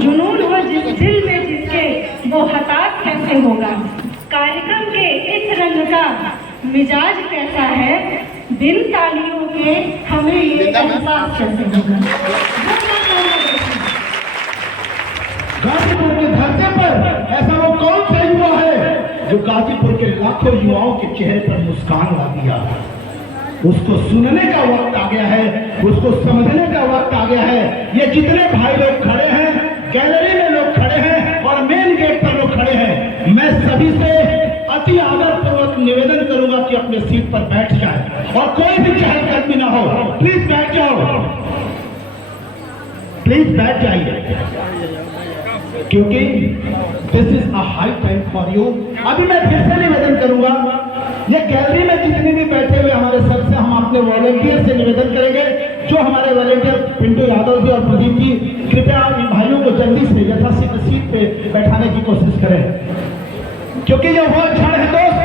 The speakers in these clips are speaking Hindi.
जुनून हो जिस दिल में जिसके वो हताश कैसे होगा। कार्यक्रम के इस रंग का मिजाज कैसा है, बिन तालियों के हमें ये एहसास कैसे होगा। गाजीपुर की धरती पर ऐसा वो कौन सा युवा है जो गाजीपुर के लाखों युवाओं के चेहरे पर मुस्कान ला दिया। उसको सुनने का वक्त आ गया है, उसको समझने का वक्त आ गया है। ये जितने भाई लोग खड़े हैं, गैलरी में लोग खड़े हैं और मेन गेट पर लोग खड़े हैं, मैं सभी से अति आदर पूर्वक निवेदन करूंगा कि अपने सीट पर बैठ जाए और कोई भी चहलकदमी ना हो। प्लीज बैठ जाओ, प्लीज बैठ जाइए, क्योंकि this is a high time for you. अभी मैं फिर से निवेदन करूंगा, ये गैलरी में जितने भी बैठे हुए हमारे सर से हम अपने वॉलंटियर से निवेदन करेंगे, जो हमारे वॉलंटियर पिंटू यादव जी और प्रदीप जी, कृपया इन भाइयों को जल्दी से यथाशीघ्र सीट पे बैठाने की कोशिश करें, क्योंकि ये वो क्षण है दोस्त,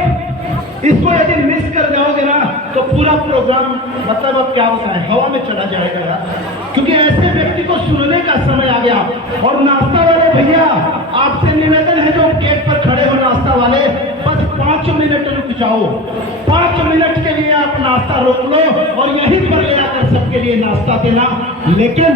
इसको यदि मिस कर जाओगे ना तो पूरा प्रोग्राम मतलब अब क्या होता है, हवा में चला जाएगा। क्योंकि ऐसे व्यक्ति को सुनने का समय आ गया। और नाश्ता वाले भैया, आपसे निवेदन है जो गेट पर खड़े हो नाश्ता वाले, बस 5 मिनट रुक जाओ। 5 मिनट के लिए आप नाश्ता रोक लो और यहीं पर ले आकर सबके लिए नाश्ता देना। लेकिन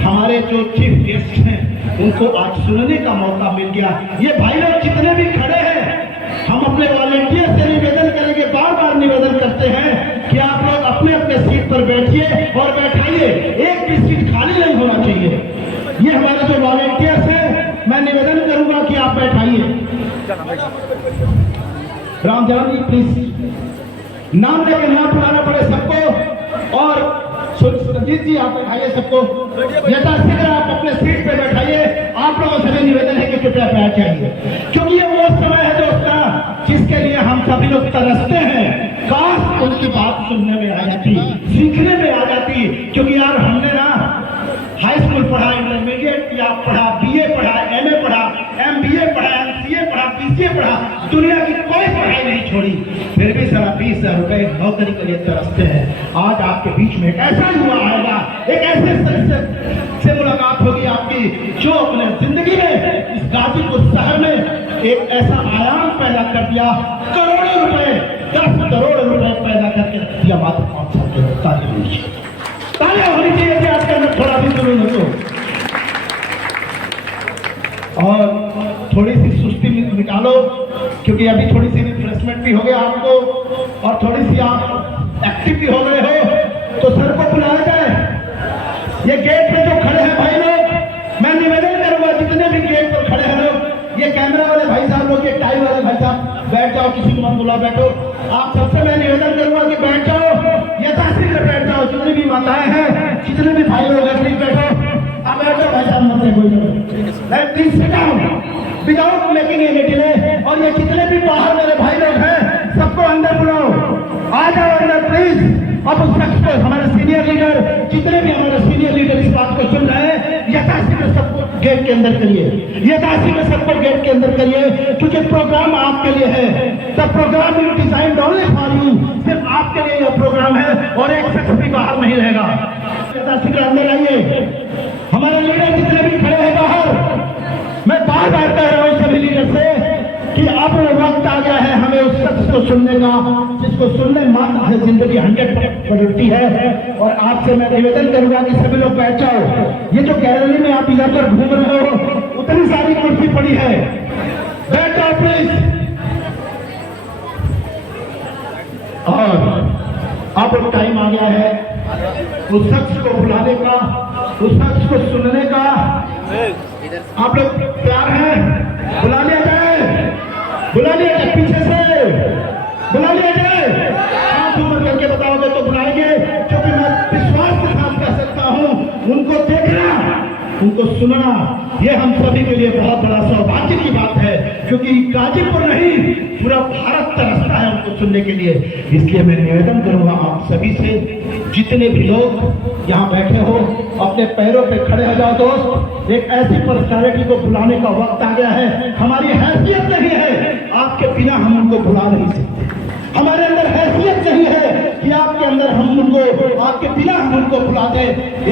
हमारे जो चीफ गेस्ट हैं उनको आज सुनने का मौका मिल गया। ये भाई लोग जितने भी खड़े हैं, हम अपने वॉलंटियर से निवेदन करेंगे, बार बार निवेदन करते हैं कि आप लोग अपने अपने सीट पर बैठिए और बैठाइए, एक भी सीट खाली नहीं होना चाहिए। ये हमारे जो वॉलंटियर्स हैं, मैं निवेदन करूंगा कि आप बैठाइए। रामजान जी प्लीज, नाम लेके नाम बुलाना पड़े सबको। और सुरजीत जी आप बैठाइए सबको, यथाशीघ्र आप अपने सीट पे बैठाइए। आप लोगों से भी निवेदन है कि कृपया बैठ जाइए, क्योंकि ये वो समय है दोस्तों जिसके लिए हम सभी लोग तरसते हैं। काश उनकी बात सुनने में आ जाती, सीखने में आ जाती। क्योंकि यार हमने ना हाई स्कूल पढ़ा, इंटरमीडिएट किया, पढ़ा, बीए पढ़ा, एमए पढ़ा, एमबीए पढ़ा, एमसीए पढ़ा, बीसीए पढ़ा, दुनिया की कोई पढ़ाई नहीं छोड़ी, फिर भी सारा 20,000 रुपए नौकरी के लिए तरसते हैं। आज आपके बीच में एक ऐसा युवा आएगा, एक ऐसे शख्स से मुलाकात होगी आपकी, जो अपने जिंदगी में इस गाजीपुर शहर में एक ऐसा आयाम पैदा कर दिया। करोड़ों रुपए, 10 करोड़ रुपए पैदा करके रख दिया मात्र 5 साल के तारीख। तालियां होनी चाहिए थी आपके अंदर थोड़ा भी जुनून हो तो। और थोड़ी सी सुस्ती निकालो, क्योंकि अभी थोड़ी सी रिफ्रेशमेंट भी हो गया आपको और थोड़ी सी आप एक्टिव भी हो गए हो, तो सर को बुलाया जाए। ये गेट पे जो खड़े हैं भाई लोग, मैं निवेदन करूंगा जितने भी गेट पर खड़े हैं लोग, ये कैमरा वाले भाई साहब लोग, ये टाई वाले भाई साहब, बैठ जाओ, किसी को मत बुला, बैठो। आप सबसे मैं निवेदन करूंगा कि बैठ जाओ, यथाशीघ्र बैठ जाओ। जितनी भी माताएं हैं, जितने भी भाई लोग हैं, प्लीज बैठो। आप बैठ जाओ भाई साहब, मत please sit down without making any delay. और ये जितने भी बाहर मेरे भाई लोग हैं, सबको अंदर बुलाओ, आ जाओ अंदर प्लीज। अब उस शख्स को, हमारे सीनियर लीडर, जितने भी हमारे सीनियर लीडर इस बात को सुन रहे हैं, यथाशीघ्र सबको गेट के अंदर करिए, यथाशीघ्र सबको गेट के अंदर करिए, क्योंकि प्रोग्राम आपके लिए है। The program is designed only for you, सिर्फ आपके लिए यह प्रोग्राम है और एक शख्स भी बाहर नहीं रहेगा। यथाशीघ्र अंदर आइए। हमारे लीडर जितने भी खड़े हैं बाहर, मैं बार बार कह रहा हूं सभी लीडर से कि अब वक्त आ गया है हमें उस शख्स को सुनने का, जिसको सुनने मात्र है जिंदगी 100% बदलती है। और आपसे मैं निवेदन करूंगा कि सभी लोग बैठ जाओ। ये जो गैलरी में आप इधर उधर घूम रहे हो, उतनी सारी कुर्सी पड़ी है, बैठ जाओ प्लीज। और अब टाइम आ गया है उस शख्स को बुलाने का, उस शख्स को सुनने का। आप लोग तैयार हैं? बुला लिया जाए, बुला लिया जाए, पीछे से बुला लिया जाए। हाथ ऊपर करके बताओगे तो बुलाएंगे, क्योंकि मैं विश्वास के साथ कह सकता हूं, उनको देखना, उनको सुनना, ये हम सभी के लिए बहुत बड़ा सौभाग्य की बात है। क्योंकि गाजीपुर नहीं, पूरा भारत तरसता है उनको सुनने के लिए। इसलिए मैं निवेदन करूंगा आप सभी से, जितने भी लोग यहाँ बैठे हो, अपने पैरों पे खड़े हो जाओ दोस्त। एक ऐसी पर्सनालिटी को बुलाने का वक्त आ गया है। हमारी हैसियत नहीं है, आपके बिना हम उनको बुला नहीं सकते। हमारे अंदर हैसियत नहीं है कि आपके अंदर हम उनको, आपके बिना हम उनको बुलाते।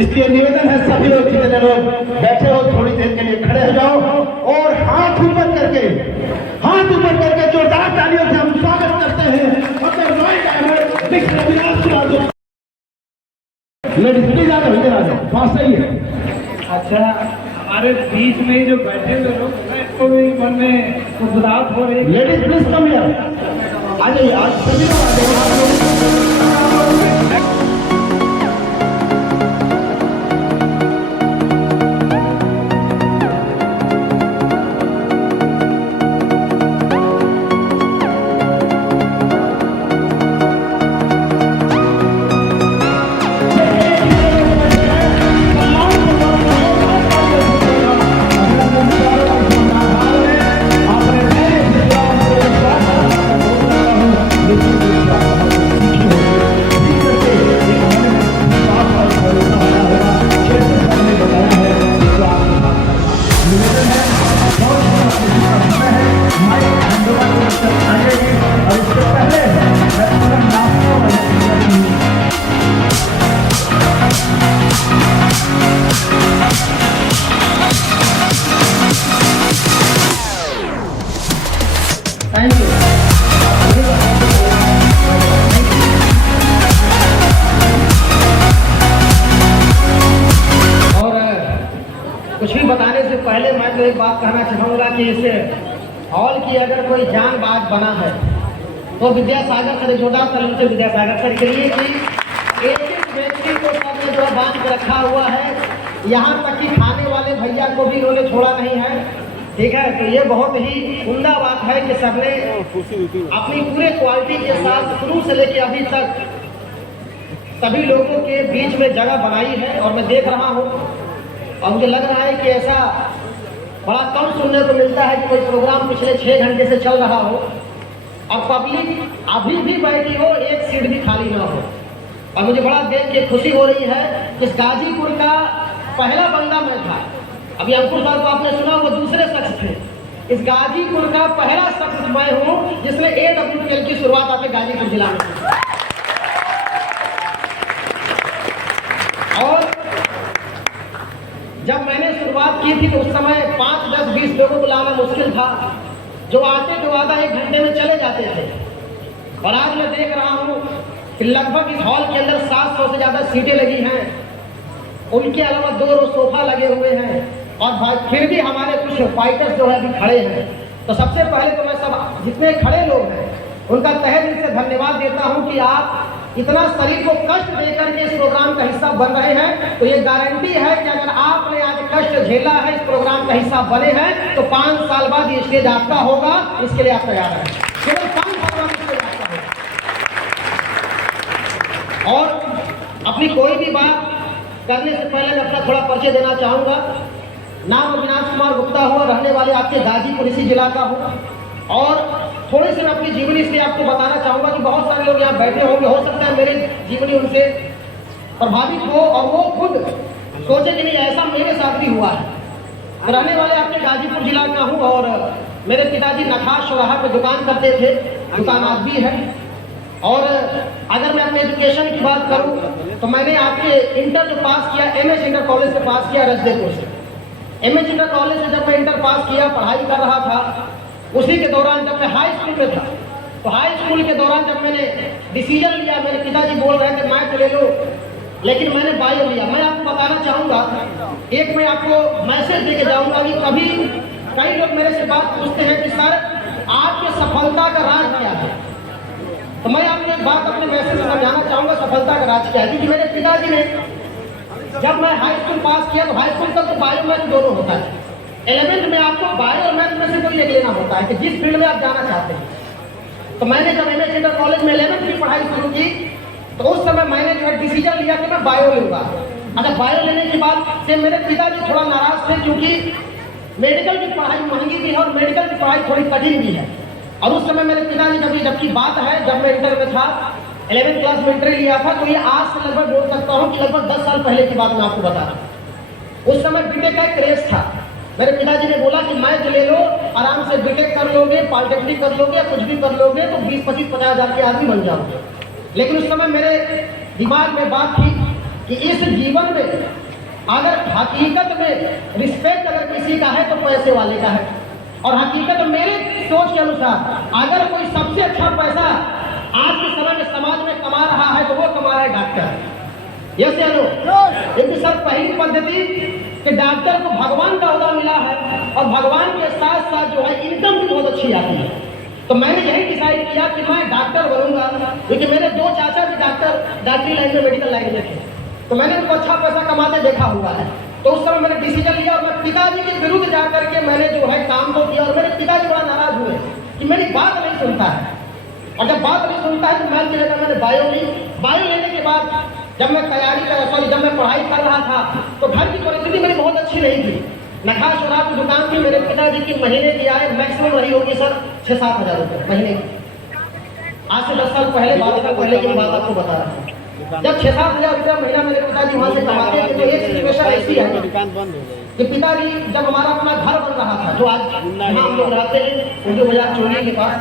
इसलिए निवेदन है सभी लोग, जितने लोग बैठे हो थोड़ी देर के लिए खड़े हो जाओ और हाथ ऊपर करके जोरदार तालियों से हम स्वागत करते हैं अपने royal diamond mister Avinash Raju. Ladies please आ जाओ, इधर आ जाओ, पास सही है। अच्छा, हमारे बीच में जो बैठे हुए लोग हैं, इसको भी मन में उदास हो रही है। लेडीज प्लीज कम हियर, आ जाइए, आज सभी लोग आ जाओ। कुछ भी बताने से पहले मैं तो एक बात कहना चाहूँगा कि इस हॉल की अगर कोई जान बाज बना है तो विद्यासागर सर, जोरदार तालियों से विद्यासागर सर के लिए कि एक व्यक्ति को सबने जो बांध के रखा हुआ है, यहाँ तक कि खाने वाले भैया को भी इन्होंने छोड़ा नहीं है। ठीक है, तो ये बहुत ही उम्दा बात है कि सबने अपनी पूरे क्वालिटी के साथ शुरू से लेकर अभी तक सभी लोगों के बीच में जगह बनाई है। और मैं देख रहा हूँ और मुझे लग रहा है कि ऐसा बड़ा कम सुनने को मिलता है कि कोई प्रोग्राम पिछले 6 घंटे से चल रहा हो और पब्लिक अभी भी बैठी हो, एक सीट भी खाली ना हो। और मुझे बड़ा देख के खुशी हो रही है कि इस गाजीपुर का पहला बंदा मैं था। अभी अंकुर साहब को आपने सुना, वो दूसरे शख्स थे। इस गाजीपुर का पहला शख्स मैं हूँ जिसने AWPL की शुरुआत आपके गाजीपुर जिला में की। और जब मैंने शुरुआत की थी तो उस समय 5, 10, 20 लोगों को लाना मुश्किल था। जो आते तो आधा 1 घंटे में चले जाते थे। और आज मैं देख रहा हूँ कि लगभग इस हॉल के अंदर 700 से ज़्यादा सीटें लगी हैं। उनके अलावा 2 रो सोफा लगे हुए हैं और फिर भी हमारे कुछ फाइटर्स जो है अभी खड़े हैं। तो सबसे पहले तो मैं सब जितने खड़े लोग हैं उनका तहे दिल से धन्यवाद देता हूँ कि आप इतना शरीर को कष्ट देकर के इस प्रोग्राम का हिस्सा बन रहे हैं। तो ये गारंटी है कि अगर आपने आज कष्ट झेला है, इस प्रोग्राम का हिस्सा बने हैं, तो 5 साल बाद ये स्टेज आपका होगा। इसके लिए आप तैयार हैं। केवल 5 साल बाद स्टेज आपका होगा। और अपनी कोई भी बात करने से पहले मैं अपना थोड़ा परिचय देना चाहूँगा। नाम अविनाश कुमार गुप्ता हुआ, रहने वाले आपके गाजीपुर इसी जिला का हूँ। और थोड़ी सी मैं अपनी जीवनी से आपको बताना चाहूँगा कि बहुत सारे लोग यहाँ बैठे होंगे, हो सकता है मेरी जीवनी उनसे प्रभावित हो और वो खुद सोचे कि नहीं ऐसा मेरे साथ भी हुआ है। रहने वाले आपके गाजीपुर जिला का हूँ और मेरे पिताजी नखास चौराहा पे दुकान करते थे, दुकान आज भी है। और अगर मैं अपने एजुकेशन की बात करूँ तो मैंने आपके इंटर जो पास किया, MS इंटर कॉलेज से पास किया रजदेपुर से। MS इंटर कॉलेज से जब मैं इंटर पास किया, पढ़ाई कर रहा था, उसी के दौरान जब मैं हाई स्कूल में था तो हाई स्कूल के दौरान जब मैंने डिसीजन लिया, मेरे पिताजी बोल रहे थे मैथ ले लो, लेकिन मैंने बायो लिया। मैं आपको बताना चाहूँगा, एक मैं आपको मैसेज दे के जाऊँगा कि कभी कई लोग मेरे से बात पूछते हैं कि सर आपके सफलता का राज क्या है। तो मैं आपको एक बात अपने मैसेज से समझाना चाहूँगा, सफलता का राज क्या है। क्योंकि मेरे पिताजी ने जब मैं हाई स्कूल पास किया तो हाई स्कूल तक तो बायो मैथ दोनों होता है। 11th में आपको बायो और मैथ में से कोई एक लेना होता है कि जिस फील्ड में आप जाना चाहते हैं। तो मैंने जब MS इंटर कॉलेज में 11th की पढ़ाई शुरू की तो उस समय मैंने जो है डिसीजन लिया कि मैं बायो लूँगा। अच्छा, बायो लेने के बाद से मेरे पिताजी थोड़ा नाराज थे क्योंकि मेडिकल की पढ़ाई महंगी भी है और मेडिकल की पढ़ाई थोड़ी कठिन भी है। और उस समय मेरे पिताजी जबकि बात है जब मैं इंटर में था, 11th क्लास में इंटर लिया था, तो ये आज से लगभग बोल सकता हूँ कि लगभग 10 साल पहले की बात मैं आपको बता रहा हूँ। उस समय बीटेक का क्रेज था मेरे पिताजी ने बोला कि मैथ ले लो, आराम से बीटेक कर लोगे, पॉलिटेक्निक कर लोगे, कुछ भी कर लोगे तो 20-25-50 हज़ार के आदमी बन जाओगे। लेकिन उस समय मेरे दिमाग में बात थी कि इस जीवन में अगर हकीकत में रिस्पेक्ट अगर किसी का है तो पैसे वाले का है, और हकीकत मेरे सोच के अनुसार अगर कोई सबसे अच्छा पैसा आज के समय में समाज में कमा रहा है तो वो कमा रहा है डॉक्टर। यस या नो? लेकिन सर पहली पद्धति कि डॉक्टर को भगवान का ओहदा मिला है और भगवान के साथ साथ जो है इनकम भी बहुत अच्छी आती है। तो मैंने यही डिसाइड किया कि मैं डॉक्टर बनूंगा, क्योंकि मेरे 2 चाचा भी डॉक्टरी लाइन में, मेडिकल लाइन में थे, तो मैंने उनको अच्छा पैसा कमाते देखा हुआ है। तो उस समय मैंने डिसीजन लिया और मैं पिताजी के विरुद्ध जाकर के मैंने जो है काम को किया, और मेरे पिताजी बड़ा नाराज हुए कि मेरी बात नहीं सुनता है, और जब बात नहीं सुनता है तो मैथ की जगह मैंने बायो ली। बायो लेने के बाद जब मैं जब मैं पढ़ाई कर रहा था तो घर की परिस्थिति मेरी बहुत अच्छी नहीं थी। नखा शराब की दुकान थी, मेरे पिताजी की महीने की आय मैक्सिमम रही होगी सर 6-7 हज़ार रुपये महीने की। आज से 10 साल पहले, 12 साल पहले की बात आपको बता रहा हूँ। जब 6-7 हज़ार रुपया महीना मेरे पिताजी वहाँ से कमाते थे, तो एक सिचुएशन ऐसी है कि पिताजी जब हमारा अपना घर बन रहा था, जो आज यहाँ हम लोग रहते हैं उर्दू बाजार चोरी के पास,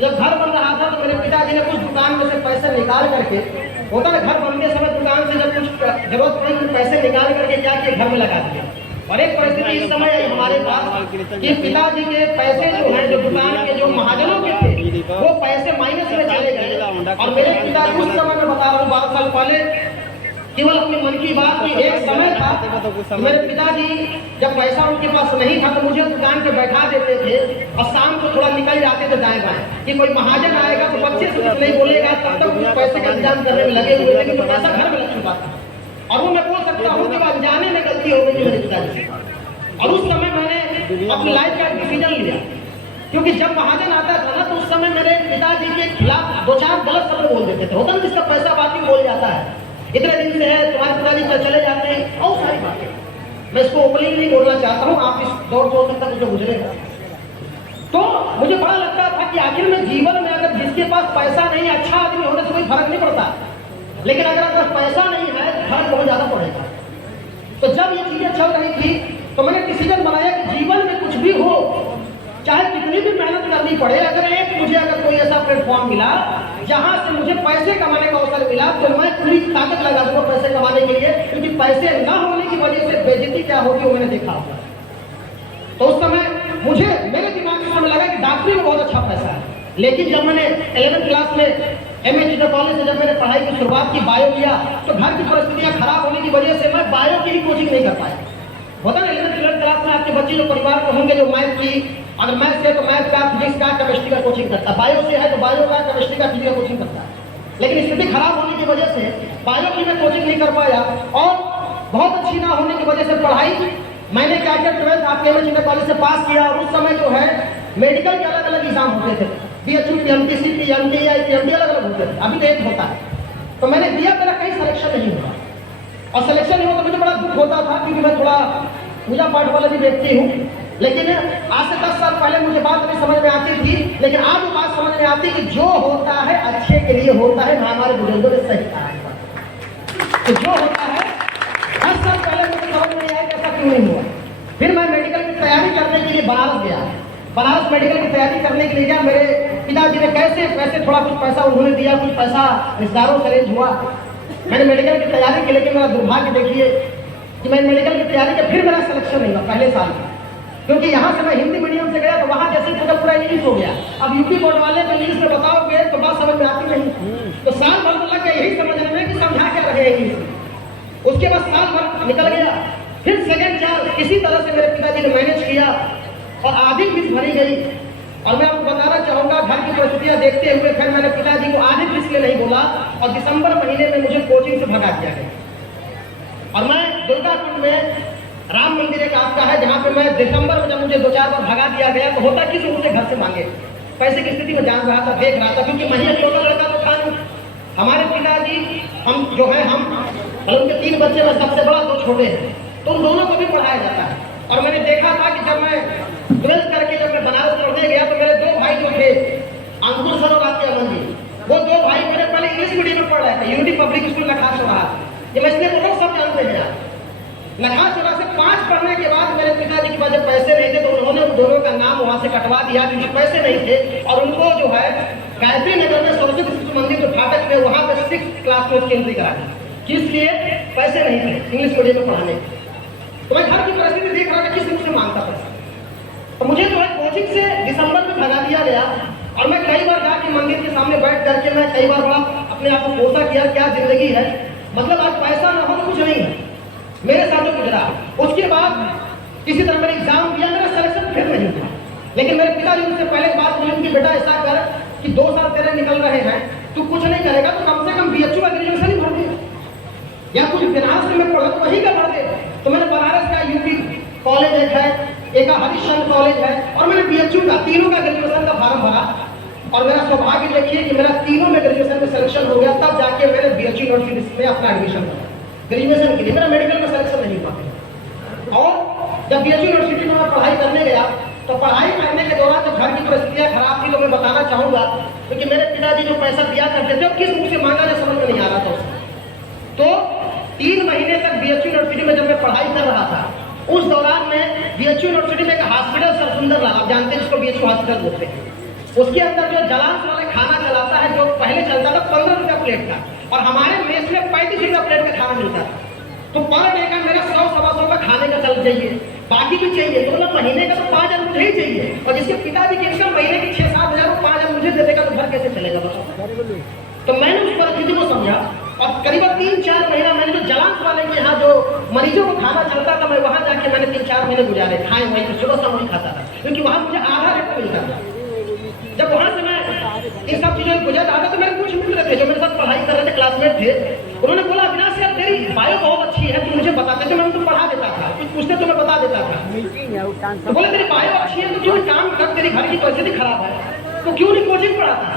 जब घर बन रहा था तो मेरे पिताजी ने कुछ दुकान में से पैसे निकाल करके, होता है घर बनते समय दुकान से जब कुछ जरूरत पड़ी तो पैसे निकाल करके क्या किया, घर में लगा दिया। और एक परिस्थिति इस समय आई हमारे पास कि पिताजी के पैसे जो है, जो दुकान के जो महाजनों के थे, वो पैसे माइनस में चले गए। और मेरे पिताजी उस समय में बता रहा हूँ 12 साल पहले, केवल अपने मन की बात की, एक समय था मेरे पिताजी जब पैसा उनके पास नहीं था तो मुझे दुकान पे बैठा देते थे और शाम को थोड़ा निकल जाते थे दाएं बाएं कि कोई महाजन आएगा तो बच्चे से कुछ नहीं बोलेगा, तब तक उस पैसे का इंतजाम करने में लगे हुए, लेकिन तो पैसा घर में लग चुका था। और वो मैं बोल सकता हूँ कि अनजाने में गलती हो गई मेरे पिताजी से। और उस समय मैंने अपनी लाइफ का डिसीजन लिया, क्योंकि जब महाजन आता था ना तो उस समय मेरे पिताजी के खिलाफ 2-4 गलत शब्द बोल देते थे। होता ना जिसका पैसा बाकी बोल जाता है, इतने दिन से है तुम्हारे पिताजी पर चले जाते हैं, और सारी बातें मैं इसको ओपनिंग नहीं बोलना चाहता हूँ, आप इस दौर तक जो गुजरेगा। तो मुझे बड़ा लगता था कि आखिर में जीवन में अगर जिसके पास पैसा नहीं, अच्छा आदमी होने से कोई फर्क नहीं पड़ता, लेकिन अगर पैसा नहीं है तो फर्क बहुत ज्यादा पड़ेगा। तो जब ये चीजें चल रही थी तो मैंने डिसीजन बनाया कि जीवन में कुछ भी हो, चाहे कितनी भी मेहनत करनी पड़े, मुझे कोई ऐसा प्लेटफॉर्म मिला जहां से मुझे पैसे कमाने का अवसर मिला तो मैं पूरी ताकत लगा दूंगा पैसे कमाने के लिए, क्योंकि पैसे न होने की वजह से बेइज्जती क्या होगी वो मैंने देखा। तो उस समय मुझे मेरे दिमाग में समय लगा कि डॉक्टरी में बहुत अच्छा पैसा है, लेकिन जब मैंने 11th क्लास में MA कॉलेज से जब मैंने पढ़ाई की शुरुआत की, बायो किया, तो घर की परिस्थितियां खराब होने की वजह से मैं बायो की ही कोचिंग नहीं कर पाया। होता है 11th क्लास में आपके बच्चे जो परिवार के होंगे जो मैथ की, अगर मैथ से तो मैथ का, फिजिक्स का, केमिस्ट्री का कोचिंग करता है, बायो से है तो बायो का, केमिस्ट्री का, फिजिक्स का कोचिंग करता है। लेकिन स्थिति खराब होने की वजह से बायो की मैं कोचिंग नहीं कर पाया, और बहुत अच्छी ना होने की वजह से पढ़ाई मैंने क्या किया, 12th आपके MA कॉलेज से पास किया। और उस समय जो है मेडिकल के अलग अलग एग्जाम होते थे, BHU, PMT, CP, MTI, PMT अलग अलग होते थे, अभी तो एक होता है। तो मैंने दिया, मेरा कहीं सिलेक्शन नहीं हुआ, और सिलेक्शन नहीं हुआ तो मुझे बड़ा दुख होता था, क्योंकि मैं थोड़ा पूजा पाठ वाला भी व्यक्ति हूँ। लेकिन आज से 10 साल पहले मुझे बात नहीं समझ में आती थी, लेकिन आज वो बात समझ में आती कि जो होता है अच्छे के लिए होता है, हमारे बुजुर्गों ने सही कहा है। तो जो होता है 10 साल पहले मुझे समझ में आया कि ऐसा क्यों नहीं हुआ। फिर मैं मेडिकल की तैयारी करने के लिए बनारस गया। बनारस मेडिकल की तैयारी करने के लिए गया। मेरे पिताजी ने कैसे थोड़ा कुछ पैसा उन्होंने दिया, कुछ पैसा रिश्तेदारों से अरेंज हुआ। मैंने मेडिकल की तैयारी के लिए, मेरा दुर्भाग्य देखिए कि मैं मेडिकल की तैयारी के फिर मेरा सिलेक्शन नहीं हुआ पहले साल में, क्योंकि यहाँ से मैं हिंदी मीडियम से गया तो वहाँ जैसे पूरा इंग्लिश हो गया। अब यूपी बोर्ड वाले को इंग्लिश में बताओगे तो बात समझ में आती नहीं, तो साल भर तो लग गया यही समझने में कि समझा क्या रहे इंग्लिश में। उसके बाद साल भर निकल गया, फिर सेकेंड चांस किसी तरह से मेरे पिताजी ने मैनेज किया और आधी फीस भरी गई। और मैं आपको बताना चाहूँगा, घर की परिस्थितियाँ देखते हुए फिर मैंने पिताजी को आधी फीस के नहीं बोला, और दिसंबर महीने में मुझे कोचिंग से भगा दिया गया। और मैं दुर्गाकुंड में राम मंदिर एक आपका है, जहाँ पे मैं दिसंबर में जब मुझे 2-4 बार भगा दिया गया तो होता कि मुझे घर से मांगे, पैसे की स्थिति में जान रहा था, देख रहा था, क्योंकि मैं अकेला लड़का तो था नहीं। हमारे पिताजी हम जो है, हम उनके 3 बच्चे में सबसे बड़ा, 2 छोटे हैं, तो उन दोनों को भी पढ़ाया जाता है। और मैंने देखा था कि जब मैं 12th करके जब मैं बनारस पढ़ने गया तो मेरे 2 भाई जो थे, अंकुर सर और आत्या मंजी, वो 2 भाई मेरे पहले इंग्लिश मीडियम में पढ़ रहे थे, यूनिटी पब्लिक स्कूल नखा चौराहा। ये मैं इसलिए बोल रहा हूँ, सब जानते हैं। नखा चौराहा से 5 पढ़ने के बाद मेरे पिताजी उसके बाद जब पैसे नहीं थे तो उन्होंने उन दोनों का नाम वहाँ से कटवा दिया क्योंकि पैसे नहीं थे, और उनको जो है गायत्री नगर में सरस्वती शिशु मंदिर जो फाटक में वहाँ पे 6th क्लास में उसकी एंट्री करा दी। किस लिए? पैसे नहीं थे इंग्लिश मीडियम में पढ़ाने के। तो मैं घर की परिस्थिति देख रहा था किस मुझसे मांगता पैसा, तो मुझे जो है कोचिंग से दिसंबर में भगा दिया गया। और मैं कई बार जाके मंदिर के सामने बैठ करके मैं कई बार बड़ा अपने आप को कोसा किया, क्या जिंदगी है, मतलब आज पैसा ना हो तो कुछ नहीं है। मेरे साथ जो गुजरा, उसके बाद किसी तरह मैंने एग्जाम दिया, मेरा सिलेक्शन फिर नहीं हुआ। लेकिन मेरे पिताजी मुझसे पहले बात बोले कि बेटा ऐसा कर कि 2 साल तेरे निकल रहे हैं, तू कुछ नहीं करेगा तो कम से कम BHU का ग्रेजुएशन ही भर दे, या कुछ बनारस में पढ़ा तो वहीं का भर दे। तो मैंने बनारस का UP कॉलेज है, एक हरिश्चंद्र कॉलेज है, और मैंने BHU का तीनों का ग्रेजुएशन का फॉर्म भरा। और मेरा सौभाग्य देखिए कि मेरा तीनों में ग्रेजुएशन में सिलेक्शन हो गया। तब जाके मैंने BHU यूनिवर्सिटी में अपना एडमिशन किया ग्रेजुएशन के लिए। मेरा मेडिकल में सिलेक्शन नहीं हुआ। और जब BHU यूनिवर्सिटी में मैं पढ़ाई करने गया तो पढ़ाई करने के दौरान जब घर की परिस्थितियाँ खराब थी तो मैं बताना चाहूँगा क्योंकि मेरे पिताजी जो पैसा दिया करते थे किस मुँह से मांगा जाए समझ में नहीं आ रहा था उसको। तो 3 महीने तक BHU यूनिवर्सिटी में जब मैं पढ़ाई कर रहा था, उस दौरान में BHU यूनिवर्सिटी में एक हॉस्पिटल सर सुंदर लाल, आप जानते हैं जिसको BHU हॉस्पिटल बोलते हैं, उसके अंदर जो जलांश वाले खाना चलाता है, जो पहले चलता था 15 रुपया प्लेट का, और हमारे मेस में 35 रुपया प्लेट का खाना मिलता था। तो पर डे का मेरा 100-125 का खाने का चल चाहिए, बाकी भी चाहिए, तो मतलब महीने का तो 5,000 मुझे ही चाहिए। और जिसके पिताजी की इनकम महीने की 6-7 हज़ार, 5,000 मुझे दे देगा तो घर कैसे चलेगा बताओ। तो मैंने उस परिस्थिति को समझा और करीबन 3-4 महीना मैंने जो जलांश वाले के यहाँ जो मरीजों को खाना चलता था, मैं वहाँ जाके मैंने 3-4 महीने गुजारे, खाए वहीं तो सुबह शाम वहीं खाता था क्योंकि वहाँ मुझे आधा रेट मिलता था। जब वहाँ से मैं इन सब चीज़ों को गुजर रहा था तो मेरे कुछ मित्र थे जो मेरे साथ पढ़ाई कर रहे थे, क्लासमेट थे, उन्होंने बोला अविनाश यार तेरी बायो बहुत अच्छी है, तू मुझे बताते थे, मैं उनको पढ़ा देता था, कुछ पूछते तो मैं बता देता था। तो बोले तेरी बायो अच्छी है तो क्यों काम कर, तेरी घर की परिस्थिति खराब है तो क्यों नहीं कोचिंग पढ़ाता।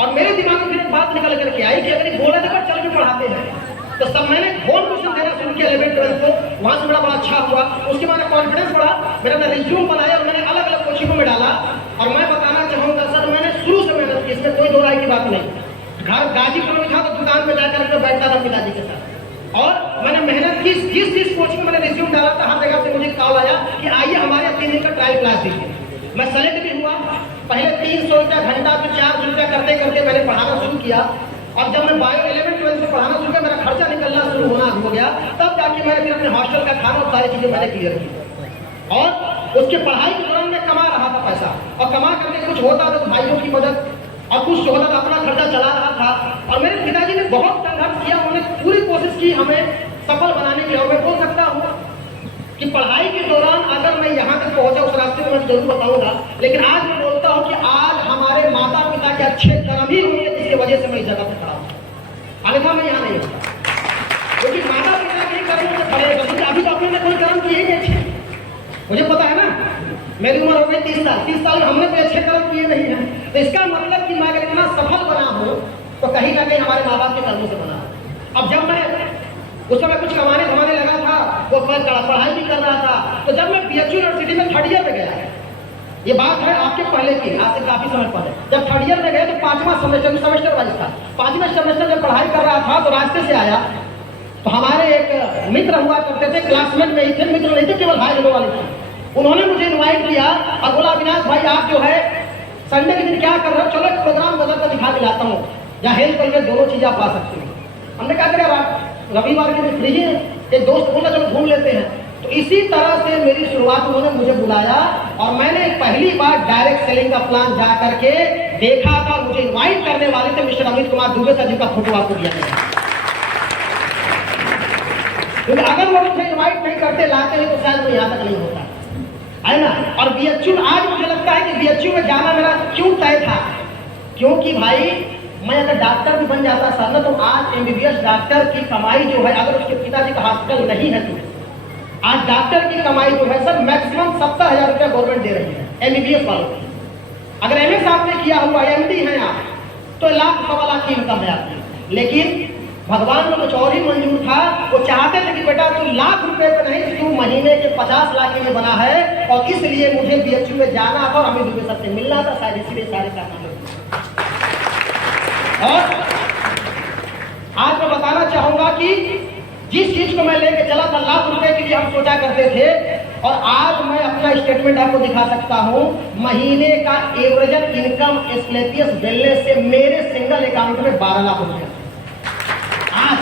और मेरे दिमाग में फिर एक बात निकल करके आई कि अगर बोला था चल के पढ़ाते हैं, तो सब मैंने फोन क्वेश्चन देना शुरू किया 11th-12th को, वहाँ से मेरा बड़ा अच्छा हुआ। उसके बाद कॉन्फिडेंस बढ़ा, मेरा रिज्यूम बनाया और मैंने अलग अलग कोचिंगों में डाला। और मैं बताना चाहूँगा सर, मैंने शुरू से मेहनत की, इसमें कोई 2 राय की बात नहीं। घर गाजीपुर में था तो दुकान में जाकर के बैठता था पिताजी के साथ, और मैंने मेहनत की। जिस कोचिंग में मैंने रिज्यूम डाला था, हर जगह से मुझे कॉल आया कि आइए हमारे 3 दिन का ट्रायल क्लास दीजिए। मैं सेलेक्ट भी हुआ। पहले 300 रुपया घंटा, फिर 400 रुपया करते करते मैंने पढ़ाना शुरू किया। और जब मैं बायो 11th-12th से पढ़ाना शुरू किया, मेरा खर्चा निकलना शुरू होना हो गया, तब जाके मैंने फिर अपने हॉस्टल का खाना और सारी चीजें मैंने क्लियर की। और उसके पढ़ाई के दौरान मैं कमा रहा था पैसा, और कमा करके कुछ होता था तो भाइयों की मदद, और कुछ होता था अपना खर्चा चला रहा था। और मेरे पिताजी ने बहुत संघर्ष किया, उन्होंने पूरी कोशिश की हमें सफल बनाने की। और मैं बोल सकता हूँ कि पढ़ाई के दौरान अगर मैं यहाँ तक पहुँचा, उस रास्ते में मैं जरूर बताऊंगा, लेकिन आज मैं बोलता हूँ कि आज हमारे माता पिता के अच्छे कर्म ही होंगे जिसकी वजह से मैं इस जगह पर खड़ा हूँ, अन्यथा मैं यहाँ नहीं होता। क्योंकि माता पिता के कर्म से खड़े, क्योंकि अभी तो अपने कोई कर्म किए ही नहीं अच्छे, मुझे पता है ना, मेरी उम्र हो गई 30 साल में हमने कोई अच्छे कर्म किए नहीं हैं। तो इसका मतलब कि मैं अगर इतना सफल बना हूँ तो कहीं ना कहीं हमारे माँ बाप के कर्मों से बना। अब जब मैं उस समय कुछ कमाने धमाने लगा था, वो पढ़ाई भी कर रहा था, तो जब मैं BHU यूनिवर्सिटी में 3rd ईयर में गया, ये बात है आपके पहले की, आज से काफी समय पहले, जब 3rd ईयर में गए तो 5वां सेमेस्टर वाइज था। 5वें सेमेस्टर जब पढ़ाई कर रहा था तो रास्ते से आया, तो हमारे एक मित्र हुआ करते थे, क्लासमेट में ही थे, मित्र नहीं थे, केवल भाई लोगों वाले थे। उन्होंने मुझे इन्वाइट किया और बोला अविनाश भाई आप जो है संडे के दिन क्या कर रहे हो, चलो एक प्रोग्राम बदल कर दिखा के लाता हूँ, या हेल्थ कॉलेज दोनों चीजें आप ला सकते हो। हमने कहा करें रविवार के दिन फ्री है, एक दोस्त बोला चलो घूम लेते हैं। तो इसी तरह से मेरी शुरुआत, उन्होंने मुझे बुलाया और मैंने पहली बार डायरेक्ट सेलिंग का प्लान जा करके देखा था। मुझे इन्वाइट करने वाले थे मिस्टर अमित कुमार दुबे सर, जिनका फोटो आपको दिया गया। क्योंकि अगर वो मुझे इन्वाइट नहीं करते, लाते नहीं, तो शायद वो यहाँ तक नहीं होता है ना। और BHU आज मुझे लगता है कि BHU में जाना मेरा क्यों तय था, क्योंकि भाई मैं अगर डॉक्टर भी बन जाता सर ना, तो आज MBBS डॉक्टर की कमाई जो है, अगर उसके पिताजी का हॉस्पिटल नहीं है तो आज डॉक्टर की कमाई जो है सर मैक्सिमम 70,000 रुपया गवर्नमेंट दे रही है MBBS वालों की। अगर MS आपने किया हुआ, MD हैं आप, तो 1,00,000-1.25 की इनकम है आपकी। लेकिन भगवान को कुछ और ही मंजूर था, वो चाहते थे कि बेटा तू लाख रुपए पे नहीं, तू महीने के 50 लाख के लिए बना है, और इसलिए मुझे BHU में जाना था और अमित दुबे सर से मिलना था, शायद इसीलिए सारे काम। और आज मैं बताना चाहूंगा कि जिस चीज को मैं लेके चला था, लाख रुपए के लिए हम सोचा करते थे, और आज मैं अपना स्टेटमेंट आपको दिखा सकता हूँ। महीने का एवरेजन इनकम एस्क्लेपियस वेलनेस से मेरे सिंगल अकाउंट में 12 लाख रुपए आज।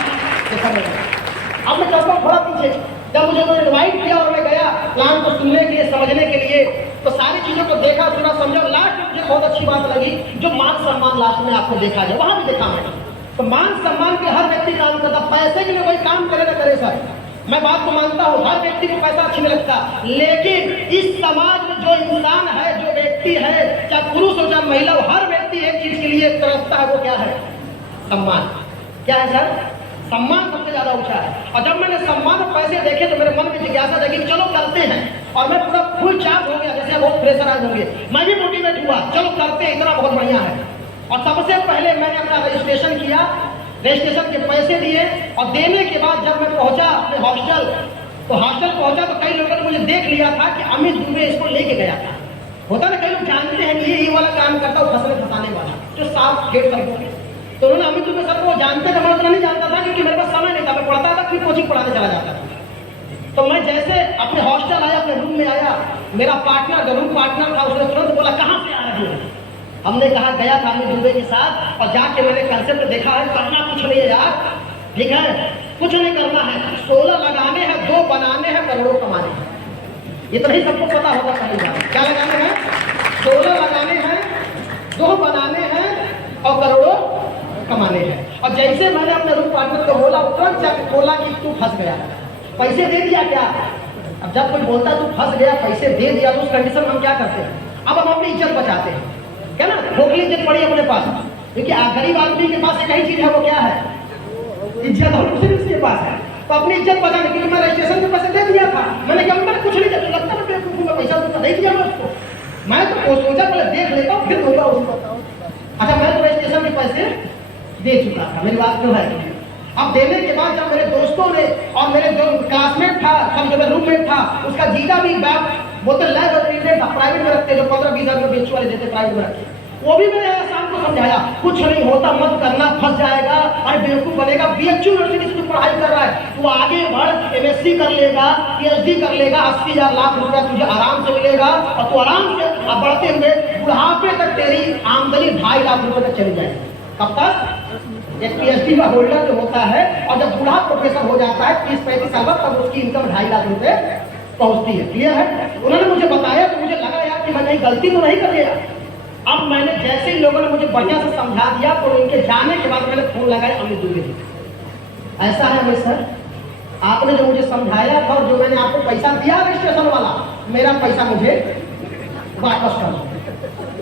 अब मैं चलता हूँ थोड़ा पीछे, जब मुझे उन्होंने इन्वाइट किया और मैं गया प्लान को सुनने के लिए, समझने के लिए, तो सारी चीजों को देखा, सुना, समझा। लास्ट में मुझे बहुत अच्छी बात लगी, जो मान सम्मान लास्ट में आपको देखा जाए, वहां भी देखा मैंने। तो मान सम्मान के हर व्यक्ति काम करता, पैसे के लिए कोई काम करे ना करे सर, मैं बात को मानता हूँ, हर व्यक्ति को पैसा अच्छी नहीं लगता, लेकिन इस समाज में जो इंसान है, जो व्यक्ति है, चाहे पुरुष हो चाहे महिला हो, हर व्यक्ति एक चीज के लिए तरसता है, वो क्या है? सम्मान। क्या है सर? सम्मान सबसे ज्यादा ऊंचा है। और जब मैंने सम्मान और पैसे देखे तो मेरे मन में जिज्ञासा जगी कि चलो करते हैं, और मैं पूरा फुल चार्ज हो गया, जैसे बहुत प्रेशराइज होंगे, मैं भी मोटिवेट हुआ, चलो करते हैं, इतना बहुत बढ़िया है। और सबसे पहले मैंने अपना रजिस्ट्रेशन किया, रजिस्ट्रेशन के पैसे दिए, और देने के बाद जब मैं पहुंचा अपने हॉस्टल, तो हॉस्टल पहुंचा तो कई लोगों ने मुझे देख लिया था कि अमित दुबे इसको लेके गया था। होता ना, कई लोग जानते हैं कि ये वाला काम करता है, फंसने फंसाने वाला, जो साफ खेत करते। तो उन्होंने अमित दुबे सर को जानते थे, मैं उतना नहीं जानता था क्योंकि मेरे पास समय नहीं था, मैं पढ़ता था, फिर कोचिंग पढ़ाने चला जाता था। तो मैं जैसे अपने हॉस्टल आया, अपने रूम में आया, मेरा पार्टनर, जो रूम पार्टनर था, उसने तुरंत बोला कहाँ से आ रहे हो? हमने कहा गया था अमित दुबे के साथ, और जाके मैंने कंसेप्ट देखा है, करना कुछ नहीं है यार, ठीक है, कुछ नहीं करना है, 16 लगाने हैं, 2 बनाने हैं, करोड़ों कमाने हैं। इतना ही सबको पता होगा। पहली बात क्या लगाने हैं? 16 लगाने हैं, 2 बनाने हैं और करोड़ों कमाने हैं। और जैसे मैंने अपने रूम पार्टनर को बोला, तुरंत जाकर बोला कि तू फंस गया, पैसे दे दिया क्या? अब जब कोई बोलता तू फंस गया, पैसे दे दिया, तो उस कंडीशन में हम क्या करते हैं? अब हम अपनी इज्जत बचाते हैं, क्या ना, खोखली इज्जत पड़ी अपने पास, क्योंकि गरीब आदमी के पास एक ही चीज है, वो क्या है? इज्जत। और दूसरी उसके पास है, तो अपनी इज्जत बचाने के लिए मैं रजिस्ट्रेशन के पैसे दे दिया था। मैंने कहा मैंने कुछ नहीं दिया, तो लगता है मैं पैसा नहीं दिया मैं उसको, मैं तो सोचा पहले देख लेता हूँ फिर दूंगा उसको। अच्छा, मैं तो रजिस्ट्रेशन के पैसे दे चुका था, मेरी बात क्यों है? अब देने के बाद जब मेरे दोस्तों ने और मेरे जो क्लासमेट था, सब जो रूममेट था, उसका जीजा भी बैग बोतल लैब था, प्राइवेट में रखते, जो 15-20 हजार बेच वाले देते, प्राइवेट में रखते, वो भी मैंने शाम को समझाया, कुछ नहीं होता, मत करना, फंस जाएगा, अरे बेवकूफ बनेगा, BHU यूनिवर्सिटी से तू पढ़ाई कर रहा है, तू आगे बढ़, MSc कर लेगा, PhD कर लेगा, 80,000 लाख रुपया तुझे आराम से मिलेगा, और तू आराम से बढ़ते हुए बुढ़ापे तक तेरी आमदनी 2.5 लाख रुपए तक चली जाएगी। कब तक? एक PhD का होल्डर जो होता है, और जब बूढ़ा प्रोफेसर हो जाता है 30-35 साल बाद, तब उसकी इनकम 2.5 लाख रुपए पहुंचती है। क्लियर है? उन्होंने मुझे बताया तो मुझे लगा यार कि मैं नहीं, गलती तो नहीं कर लिया। अब मैंने जैसे ही लोगों ने मुझे बढ़िया से समझा दिया, तो उनके जाने के बाद मैंने फोन लगाया अमित दुबे जी, ऐसा है अमित सर, आपने जो मुझे समझाया था और जो मैंने आपको पैसा दिया रजिस्ट्रेशन वाला, मेरा पैसा मुझे वापस कर दो।